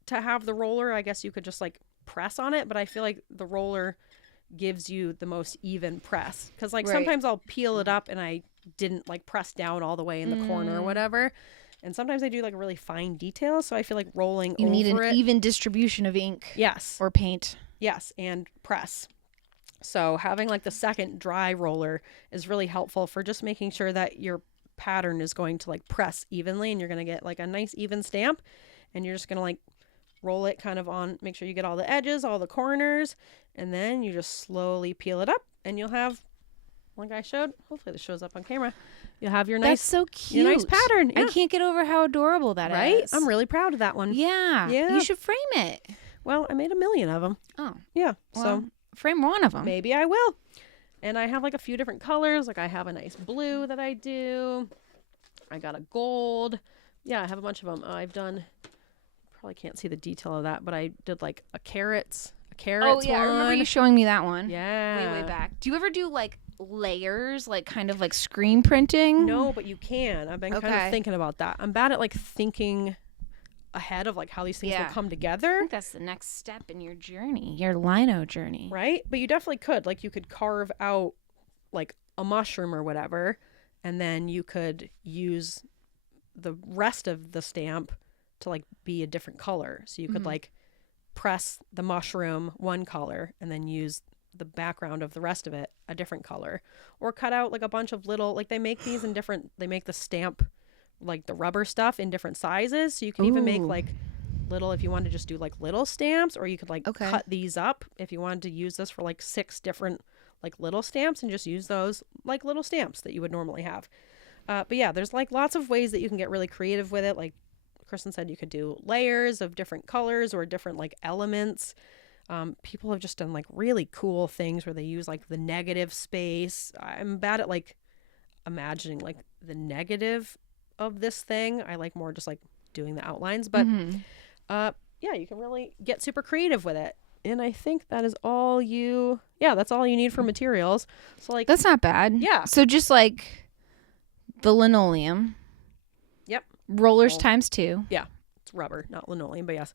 to have the roller. I guess you could just like press on it, but I feel like the roller gives you the most even press because like Right. sometimes I'll peel it up and I didn't like press down all the way in the corner or whatever. And sometimes I do like really fine details, so I feel like rolling You over need an it. even distribution of ink Yes. or paint. Yes, and press. So having like the second dry roller is really helpful for just making sure that your pattern is going to like press evenly and you're going to get like a nice even stamp, and you're just going to like roll it kind of on, make sure you get all the edges, all the corners, and then you just slowly peel it up and you'll have, like I showed, hopefully this shows up on camera, you'll have your nice, That's so cute. your nice pattern. I Yeah. can't get over how adorable that is. Right? I'm really proud of that one. Yeah. Yeah. You should frame it. Well, I made 1 million of them. Oh. Yeah. Well, So frame one of them. maybe I will. And I have like a few different colors. Like I have a nice blue that I do. I got a gold. Yeah, I have a bunch of them. I've done, probably can't see the detail of that, but I did like a carrots Oh, yeah. I remember one. you showing me that one. Yeah. Way back. Do you ever do like layers, like kind of like screen printing? No, but you can. I've been kind Okay. of thinking about that. I'm bad at like thinking ahead of like how these things Yeah. will come I together. think that's the next step in your journey, your lino journey. Right? But you definitely could. Like you could carve out like a mushroom or whatever, and then you could use the rest of the stamp to like be a different color. So you could like press the mushroom one color and then use the background of the rest of it a different color, or cut out like a bunch of little, like they make these in different, they make the stamp, like the rubber stuff in different sizes. So you can even make Ooh. like little, if you wanted to just do like little stamps, or you could like Okay. cut these up if you wanted to use this for like 6 different like little stamps and just use those like little stamps that you would normally have. But yeah, there's like lots of ways that you can get really creative with it. Like Kristin said, you could do layers of different colors or different like elements. People have just done like really cool things where they use like the negative space. I'm bad at like imagining like the negative of this thing. I like more just like doing the outlines, but yeah, you can really get super creative with it. And I think that is all that's all you need for materials. So like, That's not bad. Yeah. So just like the linoleum. Yep. Rollers Oh. times 2. it's rubber, not linoleum, but yes.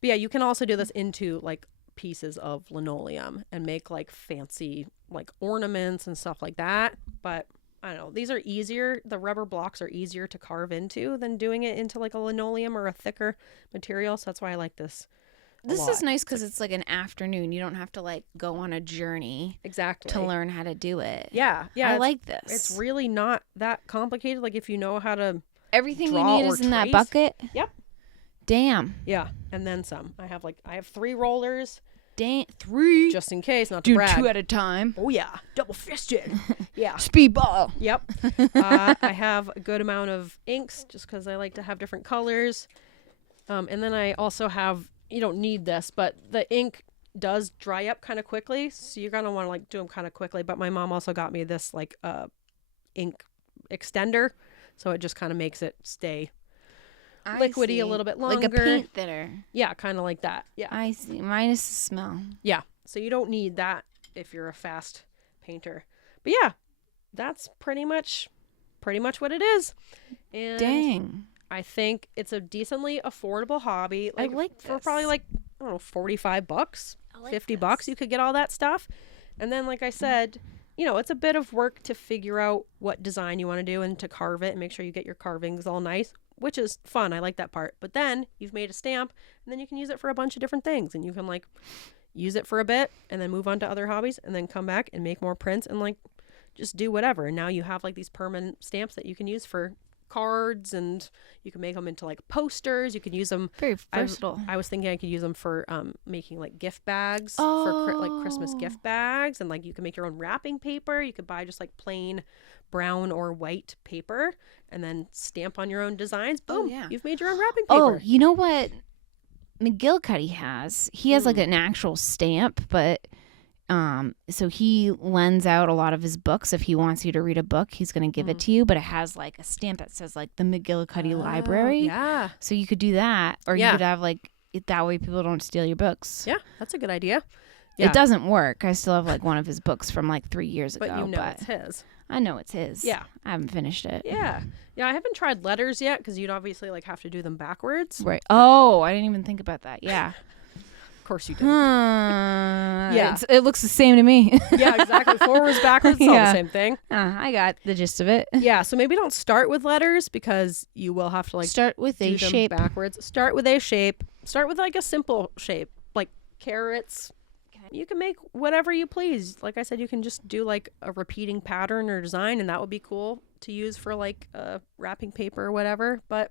But yeah, you can also do this into like pieces of linoleum and make like fancy like ornaments and stuff like that. But I don't know, these are easier. The rubber blocks are easier to carve into than doing it into like a linoleum or a thicker material. So that's why I like this. This lot. is nice because it's like an afternoon. You don't have to like go on a journey Exactly. to learn how to do it. Yeah. Yeah. I it's- like this. It's really not that complicated. Like if you know how to, Everything you draw need or is in that trace. bucket. Yep. Damn. yeah. And then some. I have 3 rollers 3. just in case, not to do brag. 2 at a time. Oh yeah. Double fisted. Yeah. Speedball. Yep. I have a good amount of inks just because I like to have different colors. And then I also have, you don't need this, but the ink does dry up kind of quickly. So you're going to want to like do them kind of quickly. But my mom also got me this like ink extender. So it just kind of makes it stay liquidy a little bit longer. Like a paint thinner. Yeah, kind of like that. Yeah. I see. Minus the smell. Yeah. So you don't need that if you're a fast painter. But yeah, that's pretty much what it is. And Dang. I think it's a decently affordable hobby. I like for this. probably like, I don't know, $45, I like $50, this. you could get all that stuff. And then like I said, you know, it's a bit of work to figure out what design you want to do and to carve it and make sure you get your carvings all nice, which is fun. I like that part. But then you've made a stamp and then you can use it for a bunch of different things, and you can like use it for a bit and then move on to other hobbies and then come back and make more prints and like just do whatever. And now you have like these permanent stamps that you can use for cards, and you can make them into like posters. You can use them. Very versatile. I was thinking I could use them for making like gift bags for like Christmas gift bags, and like you can make your own wrapping paper. You could buy just like plain brown or white paper and then stamp on your own designs. Boom, yeah. you've made your own wrapping paper. Oh, you know what McGillicuddy has? He has like an actual stamp, but so he lends out a lot of his books. If he wants you to read a book, he's going to give it to you, but it has like a stamp that says like the McGillicuddy Library. Yeah. So you could do that, or Yeah. you could have like it that way people don't steal your books. Yeah, that's a good idea. Yeah. It doesn't work. I still have like one of his books from like 3 years But ago. you know it's his. I know it's his. Yeah. I haven't finished it. Yeah. Yeah, I haven't tried letters yet because you'd obviously like have to do them backwards. Right. Oh, I didn't even think about that. Yeah. Of course you did. Yeah. It looks the same to me. Yeah, exactly. Forwards, backwards, it's all Yeah. the same thing. I got the gist of it. Yeah, so maybe don't start with letters because you will have to like Start with do a them shape. backwards. Start with a shape. Start with like a simple shape, like carrots. you can make whatever you please. Like I said, you can just do like a repeating pattern or design, and that would be cool to use for like wrapping paper or whatever. But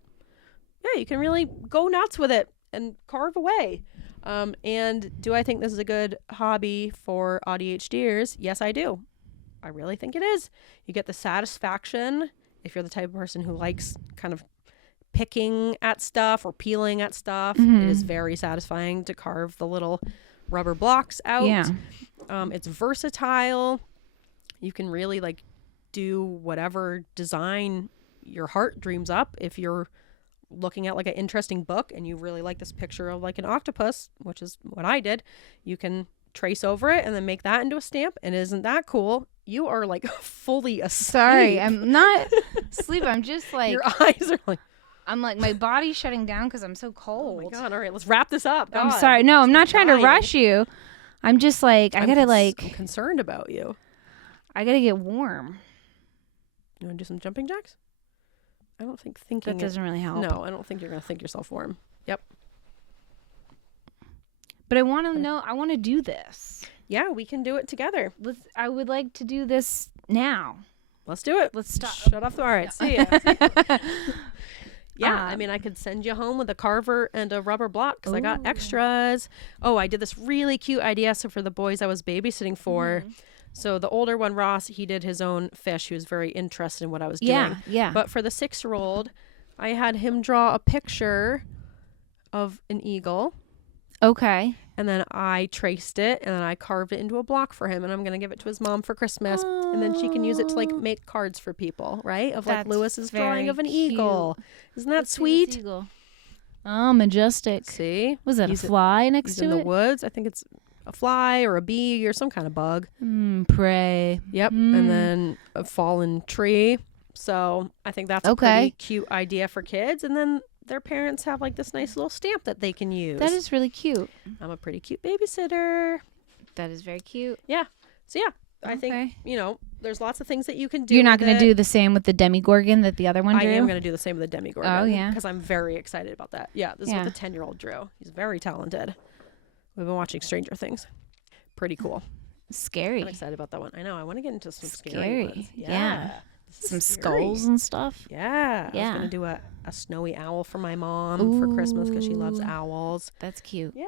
yeah, you can really go nuts with it and carve away. And do I think this is a good hobby for ADHDers? Yes, I do. I really think it is. You get the satisfaction if you're the type of person who likes kind of picking at stuff or peeling at stuff. It is very satisfying to carve the little rubber blocks out. Yeah. It's versatile. You can really like do whatever design your heart dreams up. If you're looking at like an interesting book and you really like this picture of like an octopus, which is what I did, you can trace over it and then make that into a stamp. And isn't that cool? You are like fully asleep. Sorry, I'm not asleep. I'm just like, your eyes are like, I'm like, my body's shutting down because I'm so cold. oh my God. All right, let's wrap this up. I'm God. sorry. No, I'm not trying to dying. rush you. I'm just like, I'm concerned about you. I gotta get warm. You want to do some jumping jacks? I don't think thinking That doesn't really help. No, I don't think you're going to think yourself warm. Yep. But I want to know, I want to do this. Yeah, we can do it together. I would like to do this now. Let's do it. Let's stop. Shut off the... All right, see ya. Yeah, I Um, mean, I could send you home with a carver and a rubber block because I got extras. Oh, I did this really cute idea. So for the boys I was babysitting for, so the older one, Ross, he did his own fish. He was very interested in what I was doing. Yeah. But for the 6-year-old, I had him draw a picture of an eagle. Okay. And then I traced it and then I carved it into a block for him. And I'm going to give it to his mom for Christmas. And then she can use it to like make cards for people, right? Of like That's Lewis's drawing very of an cute. eagle. Isn't that Let's see this sweet? eagle. Oh, majestic. See? Was that a He's fly next He's to in the it? woods. I think it's a fly or a bee or some kind of bug. Prey. Yep. And then a fallen tree. So I think that's a pretty cute idea for kids. And then their parents have like this nice little stamp that they can use. That is really cute. I'm a pretty cute babysitter. That is very cute. Yeah. So yeah, I think, Okay. you know, there's lots of things that you can do. You're not with going to it. do the same with the Demigorgon that the other one I drew? am going to do the same with the Demigorgon. Oh, yeah. Because I'm very excited about that. Yeah, this is what the 10-year-old drew. He's very talented. We've been watching Stranger Things. Pretty cool. Scary. I'm excited about that one. I know. I want to get into some scary Scary. ones. Yeah. This is Some scary. skulls and stuff. Yeah. I was Yeah. going to do a snowy owl for my mom for Christmas because she loves Ooh. owls. That's cute. Yeah.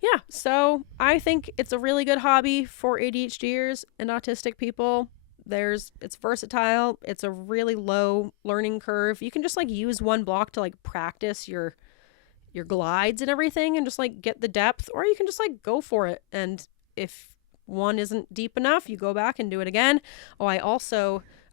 Yeah. So I think it's a really good hobby for ADHDers and autistic people. It's versatile. It's a really low learning curve. You can just like use one block to like practice your glides and everything and just like get the depth, or you can just like go for it. And if one isn't deep enough, you go back and do it again. Oh,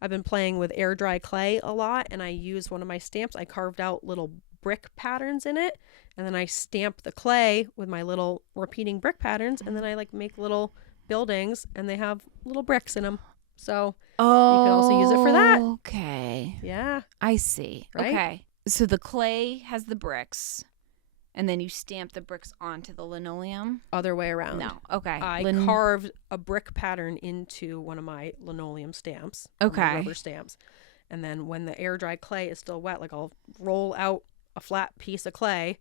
I've been playing with air dry clay a lot, and I use one of my stamps. I carved out little brick patterns in it, and then I stamp the clay with my little repeating brick patterns, and then I like make little buildings, and they have little bricks in them. So you can also use it for that. Okay. Yeah. I see. Right? Okay. So the clay has the bricks, and then you stamp the bricks onto the linoleum? Other way around. No. Okay. I carved a brick pattern into one of my linoleum stamps. Okay. My rubber stamps. And then when the air dry clay is still wet, like I'll roll out a flat piece of clay,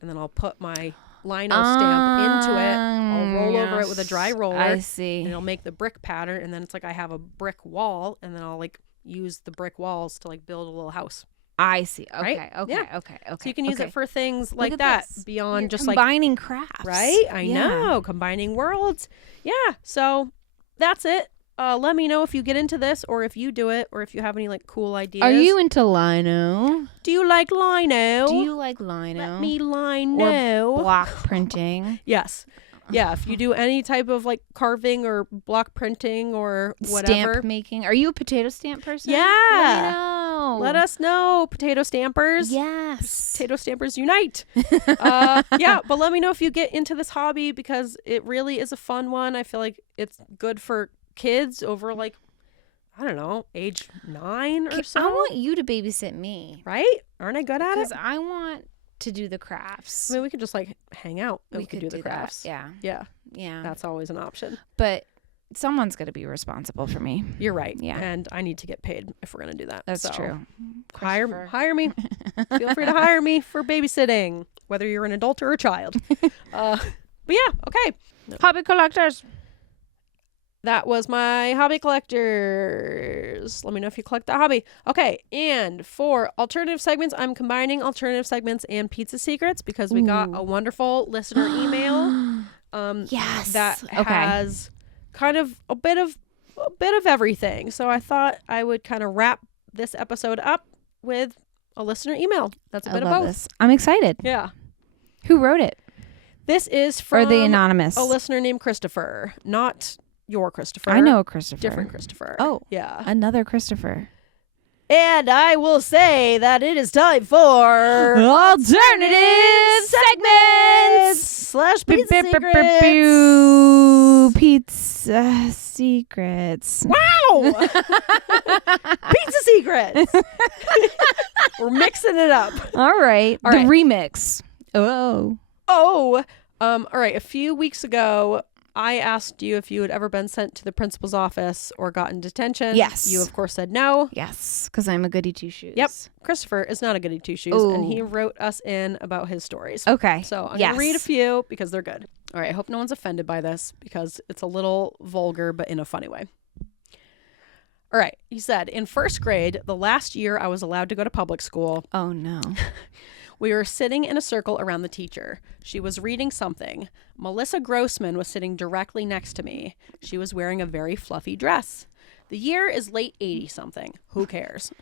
and then I'll put my lino stamp into it. I'll roll over it with a dry roller. I see. And it'll make the brick pattern. And then it's like I have a brick wall, and then I'll like use the brick walls to like build a little house. I see. Okay. Right? Okay. Yeah. Okay. Okay. So you can use it for things like at that this. beyond You're just like combining crafts. right? I Yeah. know. Combining worlds. Yeah. So that's it. Let me know if you get into this or if you do it or if you have any like cool ideas. Are you into lino? Do you like lino? Do you like lino? Let me lino. Or block printing? Yes. Yeah, if you do any type of like carving or block printing or whatever. Stamp making. Are you a potato stamp person? Yeah. Let me know. Let us know, potato stampers. Yes. Potato stampers unite. Yeah, but let me know if you get into this hobby because it really is a fun one. I feel like it's good for kids over like, I don't know, age 9 or so. I want you to babysit me. Right? Aren't I good at it? Because I want to do the crafts. I mean, we could just like hang out and we could do the that. crafts. Yeah. Yeah, Yeah. that's always an option. But someone's going to be responsible for me. You're right. Yeah. And I need to get paid if we're going to do that. That's So, true. Hire me. Feel free to hire me for babysitting, whether you're an adult or a child. But yeah, okay. Hobby collectors. That was my hobby collectors. Let me know if you collect that hobby. Okay, and for alternative segments, I'm combining alternative segments and pizza secrets because we got a wonderful listener email. Yes. That has kind of a bit of everything. So I thought I would kind of wrap this episode up with a listener email. That's a bit of both. This. I'm excited. Yeah. Who wrote it? This is from Or the anonymous? a listener named Christopher, not your Christopher. I know a Christopher. Different Christopher. Oh. Yeah. Another Christopher. And I will say that it is time for Alternative segments / pizza secrets. Pizza secrets. Wow! Pizza secrets. We're mixing it up. All right. All the right. remix. Oh. All right. A few weeks ago, I asked you if you had ever been sent to the principal's office or gotten detention. Yes. You, of course, said no. Yes, because I'm a goody two-shoes. Yep. Christopher is not a goody two-shoes, and he wrote us in about his stories. Okay. So I'm going to read a few because they're good. All right. I hope no one's offended by this because it's a little vulgar, but in a funny way. All right. He said, in first grade, the last year I was allowed to go to public school, Oh, no. we were sitting in a circle around the teacher. She was reading something. Melissa Grossman was sitting directly next to me. She was wearing a very fluffy dress. The year is late 80-something. Who cares?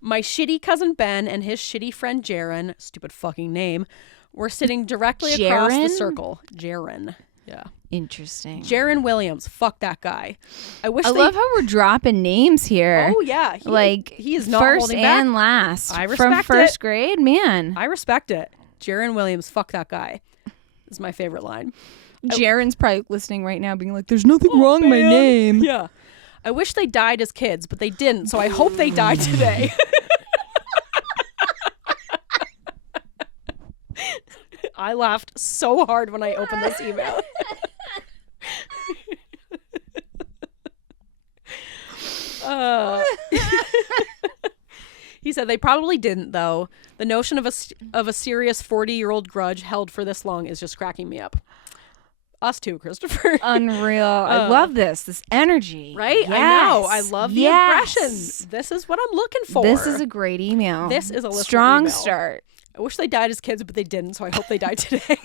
My shitty cousin Ben and his shitty friend Jaren, stupid fucking name, were sitting directly across the Jaren? circle. Jaren. Yeah. Interesting. Jaren Williams. Fuck that guy. I love how we're dropping names here. Oh, yeah. He is not first holding back. and last. I From respect first it. grade, man. I respect it. Jaren Williams. Fuck that guy. Is my favorite line. Jaren's probably listening right now being like, there's nothing wrong with my name. Yeah. I wish they died as kids, but they didn't, so I hope they die today. I laughed so hard when I opened this email. He said they probably didn't, though. The notion of a serious 40-year-old grudge held for this long is just cracking me up. Us too, Christopher. Unreal. I love this energy. Right? Yes. I know. I love the aggression. This is what I'm looking for. This is a great email. This is a listener strong email. start. I wish they died as kids, but they didn't, so I hope they die today.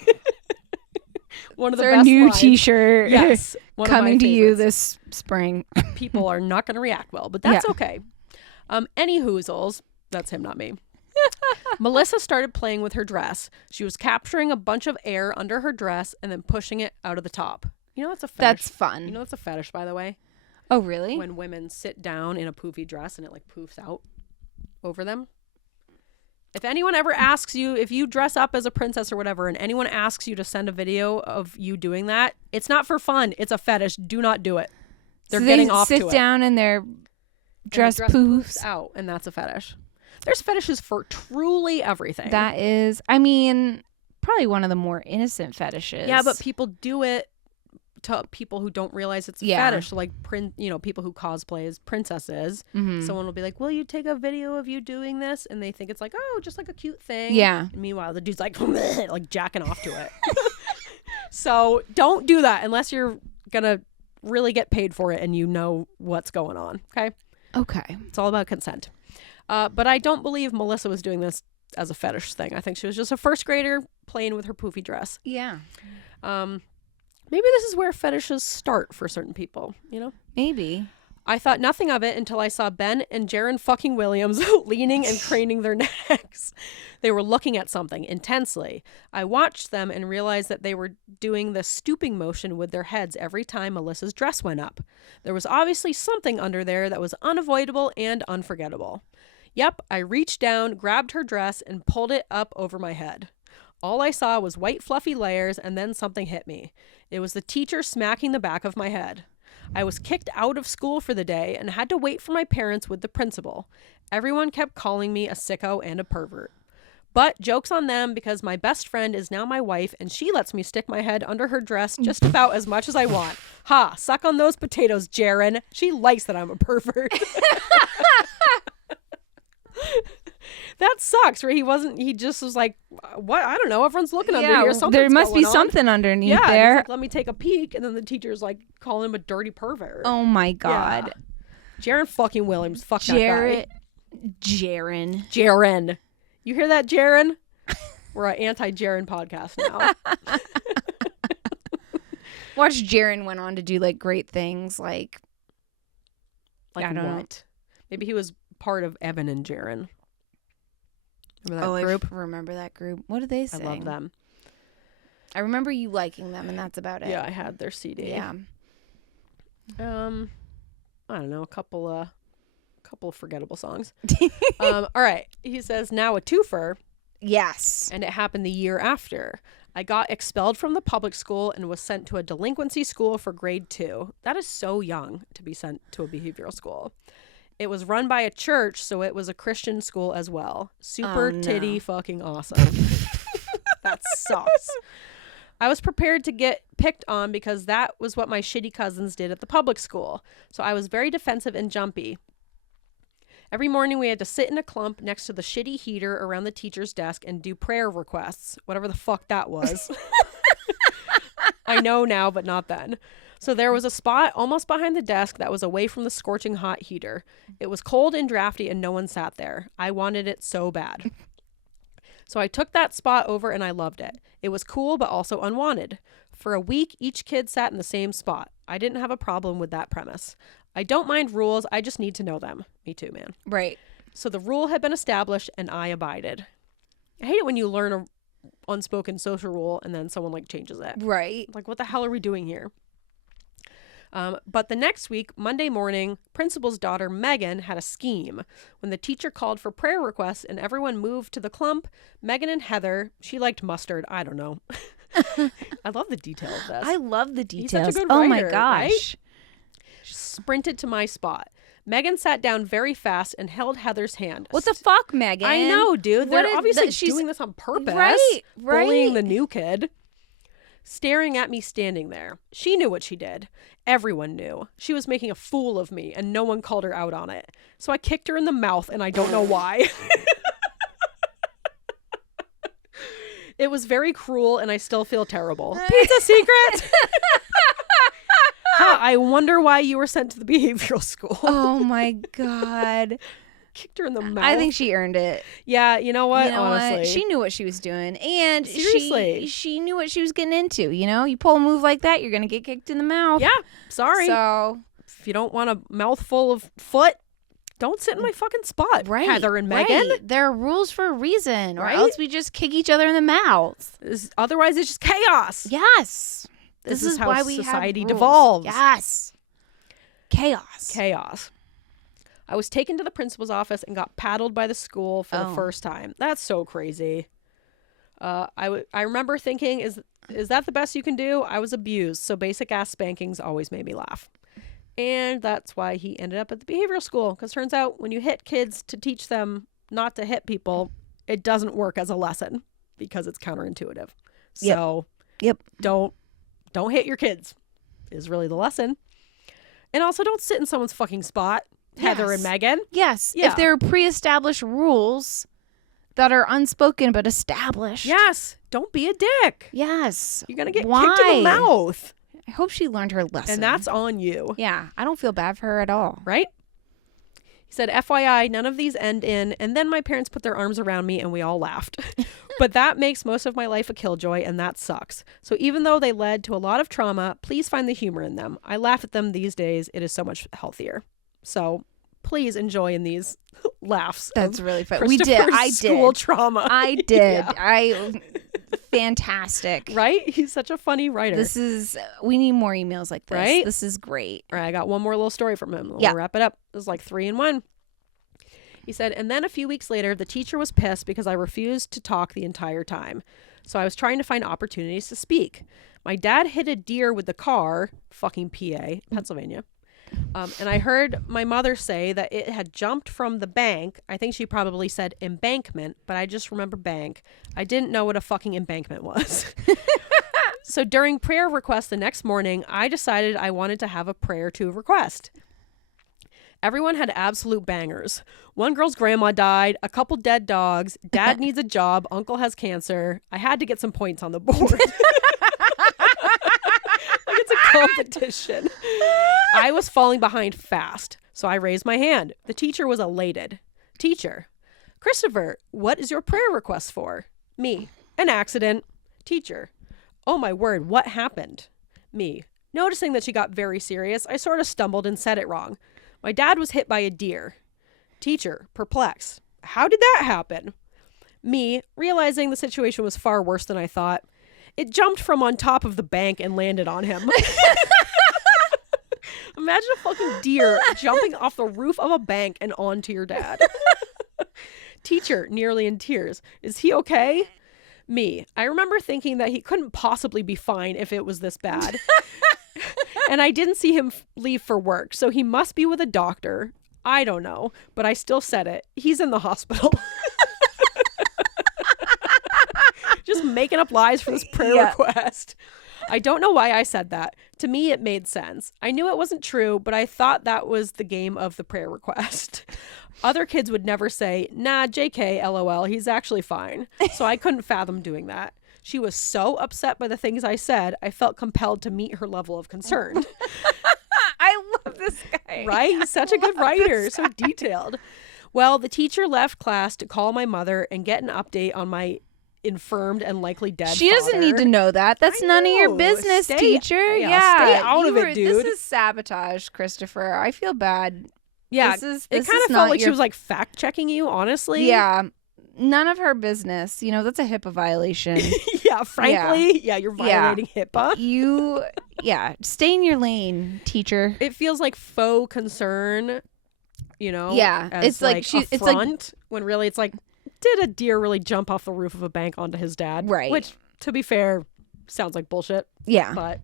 One of the Their best new lines. T-shirt. Yes. One of my Coming to you favorites. this spring. People are not going to react well, but that's Yeah. okay. Any hoozles. That's him, not me. Melissa started playing with her dress. She was capturing a bunch of air under her dress and then pushing it out of the top. You know that's a fetish. That's fun. You know that's a fetish, by the way. Oh, really? When women sit down in a poofy dress and it like poofs out over them. If anyone ever asks you, if you dress up as a princess or whatever, and anyone asks you to send a video of you doing that, it's not for fun. It's a fetish. Do not do it. They're getting off to it. Sit down in their dress And the poofs. out, and that's a fetish. There's fetishes for truly everything. That is, I mean, probably one of the more innocent fetishes. Yeah, but people do it to people who don't realize it's a Yeah. fetish. So like, people who cosplay as princesses. Mhm. Someone will be like, "Will you take a video of you doing this?" And they think it's like, "Oh, just like a cute thing." Yeah. And meanwhile, the dude's like, like jacking off to it. So don't do that unless you're gonna really get paid for it and you know what's going on. Okay. Okay. It's all about consent. But I don't believe Melissa was doing this as a fetish thing. I think she was just a first grader playing with her poofy dress. Yeah. Maybe this is where fetishes start for certain people, you know? Maybe. I thought nothing of it until I saw Ben and Jaren fucking Williams leaning and craning their necks. They were looking at something intensely. I watched them and realized that they were doing the stooping motion with their heads every time Melissa's dress went up. There was obviously something under there that was unavoidable and unforgettable. Yep, I reached down, grabbed her dress, and pulled it up over my head. All I saw was white fluffy layers, and then something hit me. It was the teacher smacking the back of my head. I was kicked out of school for the day and had to wait for my parents with the principal. Everyone kept calling me a sicko and a pervert. But joke's on them because my best friend is now my wife and she lets me stick my head under her dress just about as much as I want. Ha, suck on those potatoes, Jaren. She likes that I'm a pervert. That sucks, right? He just was like, what? I don't know. Everyone's looking under Yeah, here. Something's there must be going on. something underneath Yeah, and he's there. like, let me take a peek. And then the teacher's like calling him a dirty pervert. Oh my God. Jaron fucking Williams. Fuck Jaron. that guy. Jaron. You hear that, Jaron? We're an anti-Jaron podcast now. Watch Jaron went on to do like great things like I don't know. Maybe he was part of Evan and Jaron. Remember that group? I remember that group. What did they sing? I love them. I remember you liking them, and that's about it. Yeah, I had their CD. Yeah. I don't know, a couple of forgettable songs. All right. He says, now a twofer. Yes. And it happened the year after. I got expelled from the public school and was sent to a delinquency school for grade 2. That is so young to be sent to a behavioral school. It was run by a church, so it was a Christian school as well. Super titty fucking awesome. That sucks. I was prepared to get picked on because that was what my shitty cousins did at the public school. So I was very defensive and jumpy. Every morning we had to sit in a clump next to the shitty heater around the teacher's desk and do prayer requests, whatever the fuck that was. I know now, but not then. So there was a spot almost behind the desk that was away from the scorching hot heater. It was cold and drafty and no one sat there. I wanted it so bad. So I took that spot over and I loved it. It was cool, but also unwanted. For a week, each kid sat in the same spot. I didn't have a problem with that premise. I don't mind rules. I just need to know them. Me too, man. Right. So the rule had been established and I abided. I hate it when you learn a unspoken social rule and then someone like changes it. Right. Like, what the hell are we doing here? But the next week, Monday morning, principal's daughter, Megan, had a scheme. When the teacher called for prayer requests and everyone moved to the clump, Megan and Heather, she liked mustard. I don't know. I love the detail of this. I love the details. He's such a good oh my writer, gosh. Right? Sprinted to my spot. Megan sat down very fast and held Heather's hand. What the fuck, Megan? I know, dude. They're obviously doing this on purpose. Right. Bullying the new kid. Staring at me standing there. She knew what she did. Everyone knew. She was making a fool of me and no one called her out on it. So I kicked her in the mouth and I don't know why. It was very cruel and I still feel terrible. Pizza secret! Huh, I wonder why you were sent to the behavioral school. Oh my God. Kicked her in the mouth. I think she earned it. Yeah, you know what? Honestly. She knew what she was doing. And seriously, she knew what she was getting into. You know, you pull a move like that, you're going to get kicked in the mouth. Yeah, sorry. So if you don't want a mouthful of foot, don't sit in my fucking spot, right, Heather and Megan. Right. There are rules for a reason, or Right? else we just kick each other in the mouth. Otherwise, it's just chaos. Yes. This is how why we society have rules. devolves. Yes. Chaos. Chaos. I was taken to the principal's office and got paddled by the school for the first time. That's so crazy. I remember thinking, is that the best you can do? I was abused, so basic ass spankings always made me laugh. And that's why he ended up at the behavioral school. Because turns out when you hit kids to teach them not to hit people, it doesn't work as a lesson because it's counterintuitive. So don't hit your kids is really the lesson. And also don't sit in someone's fucking spot, Heather and Megan. Yes. Yeah. If there are pre-established rules that are unspoken but established. Yes. Don't be a dick. Yes. You're going to get kicked in the mouth. I hope she learned her lesson. And that's on you. Yeah. I don't feel bad for her at all. Right? He said, FYI, none of these end in, and then my parents put their arms around me and we all laughed. But that makes most of my life a killjoy, and that sucks. So even though they led to a lot of trauma, please find the humor in them. I laugh at them these days. It is so much healthier. So please enjoy in these laughs. That's really fun. We did. I did. School trauma. I did. Yeah. Fantastic. Right? He's such a funny writer. We need more emails like this. Right? This is great. All right, I got one more little story from him. We'll wrap it up. It was like 3 in 1. He said, and then a few weeks later, the teacher was pissed because I refused to talk the entire time. So I was trying to find opportunities to speak. My dad hit a deer with the car, fucking PA, Pennsylvania. And I heard my mother say that it had jumped from the bank. I think she probably said embankment, but I just remember bank. I didn't know what a fucking embankment was. So during prayer request the next morning, I decided I wanted to have a prayer to request. Everyone had absolute bangers. One girl's grandma died, a couple dead dogs, dad needs a job, uncle has cancer. I had to get some points on the board. Like it's a competition. I was falling behind fast, so I raised my hand. The teacher was elated. Teacher: Christopher, what is your prayer request for? Me: an accident. Teacher: oh my word, what happened? Me: noticing that she got very serious, I sort of stumbled and said it wrong. My dad was hit by a deer. Teacher, perplexed: how did that happen? Me, realizing the situation was far worse than I thought. It jumped from on top of the bank and landed on him. Imagine a fucking deer jumping off the roof of a bank and onto your dad. Teacher, nearly in tears: is he okay? Me, I remember thinking that he couldn't possibly be fine if it was this bad. And I didn't see him leave for work, so he must be with a doctor. I don't know, but I still said it. He's in the hospital. Just making up lies for this prayer request. I don't know why I said that. To me, it made sense. I knew it wasn't true, but I thought that was the game of the prayer request. Other kids would never say, nah, JK, LOL, he's actually fine. So I couldn't fathom doing that. She was so upset by the things I said, I felt compelled to meet her level of concern. I love this guy. Right? He's such a good writer, so detailed. Well, the teacher left class to call my mother and get an update on my infirmed and likely dead She doesn't father. need to know that. That's none of your know. business, Stay- teacher. yeah, stay out you of it, dude. This is sabotage, Christopher. I feel bad. Yeah, This is it kind of felt like she was like fact checking you, honestly. Yeah. None of her business. You know, that's a HIPAA violation. Yeah, frankly, yeah, you're violating HIPAA. Stay in your lane, teacher. It feels like faux concern, you know? Yeah, as it's like she- a it's like- front, when really it's like, did a deer really jump off the roof of a bank onto his dad? Right. Which, to be fair, sounds like bullshit. Yeah. But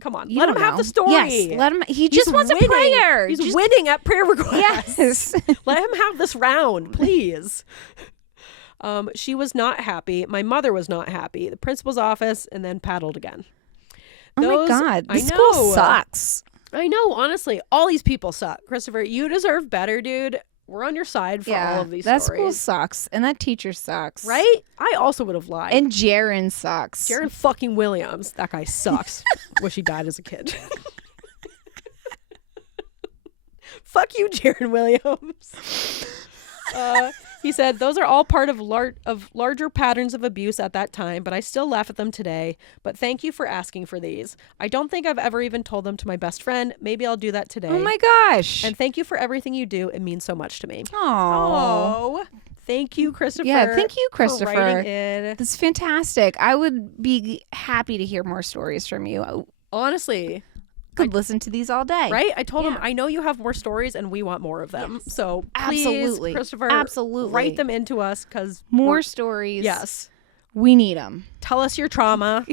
come on, You let him don't have know. the story. Yes, let him. He He's just wants winning. a prayer. He's Just- winning at prayer requests. Yes. Let him have this round, please. She was not happy. My mother was not happy. The principal's office, and then paddled again. Oh my God. I This school know. sucks. I know, honestly, all these people suck. Christopher, you deserve better, dude. We're on your side for all of these that school stories. sucks, and that teacher sucks, Right? I also would have lied. And Jaron sucks. Jaron fucking Williams. That guy sucks. Wish he died as a kid. Fuck you, Jaron Williams. He said, those are all part of larger patterns of abuse at that time, but I still laugh at them today. But thank you for asking for these. I don't think I've ever even told them to my best friend. Maybe I'll do that today. Oh my gosh. And thank you for everything you do. It means so much to me. Oh. Thank you, Christopher. Yeah, thank you, for Christopher. writing in. That's fantastic. I would be happy to hear more stories from you. I Honestly, could listen to these all day. right? I told him, Yeah. I know you have more stories and we want more of them. Yes. So please, Absolutely. Christopher, Absolutely. write them into us because More stories. Yes. We need them. Tell us your trauma.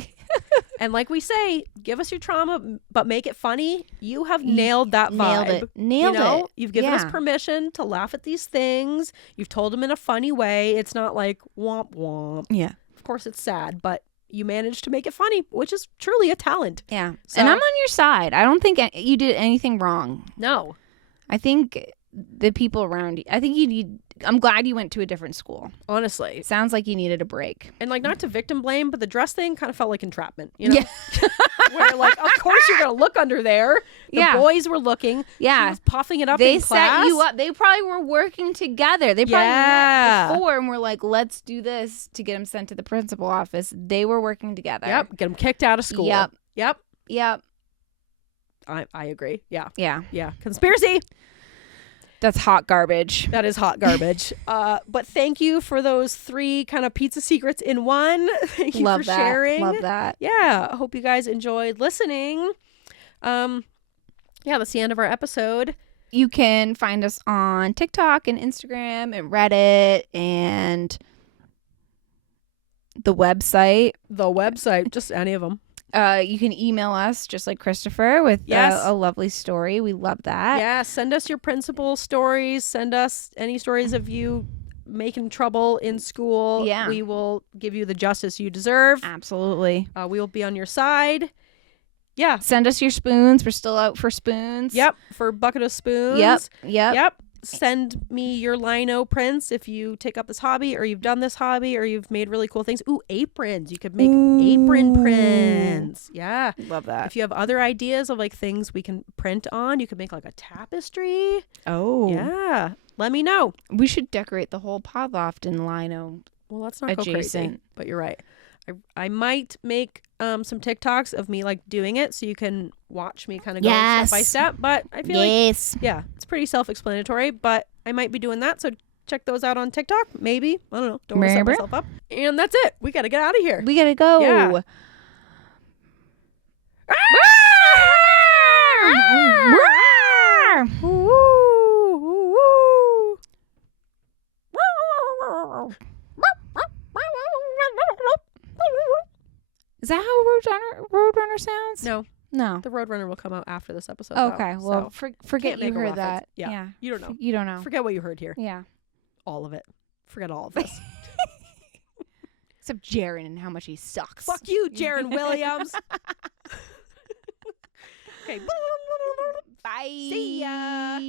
And like we say, give us your trauma, but make it funny. You have nailed that vibe. Nailed it. Nailed you know? it. You've given us Yeah. permission to laugh at these things. You've told them in a funny way. It's not like womp womp. Yeah. Of course, it's sad, but you managed to make it funny, which is truly a talent. Yeah. So- And I'm on your side. I don't think you did anything wrong. No. I think the people around you, I'm glad you went to a different school. Honestly. It sounds like you needed a break. And like, not to victim blame, but the dress thing kind of felt like entrapment, you know? Yeah. Where like, of course you're going to look under there. The Yeah. boys were looking. Yeah. She was puffing it up They in class. set you up. They probably were working together. They probably Yeah. met before and were like, let's do this to get him sent to the principal office. They were working together. Yep. Get them kicked out of school. Yep. Yep. Yep. I agree. Yeah. Yeah. Yeah. Conspiracy. That's hot garbage. That is hot garbage. But thank you for those 3 kind of pizza secrets in one. Thank you Love for that. sharing. Love that. Yeah. I hope you guys enjoyed listening. Yeah, that's the end of our episode. You can find us on TikTok and Instagram and Reddit and the website. The website, just any of them. You can email us just like Christopher with Yes. a lovely story. We love that. Yeah, send us your principal stories. Send us any stories of you making trouble in school. Yeah. We will give you the justice you deserve. Absolutely. We will be on your side. Yeah. Send us your spoons. We're still out for spoons. Yep. For a bucket of spoons. Yep. Send me your lino prints if you take up this hobby or you've done this hobby or you've made really cool things. Ooh, aprons. You could make apron prints. Yeah. Love that. If you have other ideas of like things we can print on, you could make like a tapestry. Oh. Yeah. Let me know. We should decorate the whole pod loft in lino. Well, let's not go crazy. Adjacent. But you're right. I might make some TikToks of me like doing it so you can watch me kind of go step by step. But I feel like, yeah, it's pretty self-explanatory. But I might be doing that. So check those out on TikTok. Maybe. I don't know. Don't want to set myself up. And that's it. We got to get out of here. We got to go. Yeah. Is that how Roadrunner sounds? No. The Roadrunner will come out after this episode. Okay. Though, Well, so forget can't you make a heard reference. that. Yeah. You don't know. You don't know. Forget what you heard here. Yeah. All of it. Forget all of this. Except Jaron and how much he sucks. Fuck you, Jaron Williams. Okay. Bye. See ya.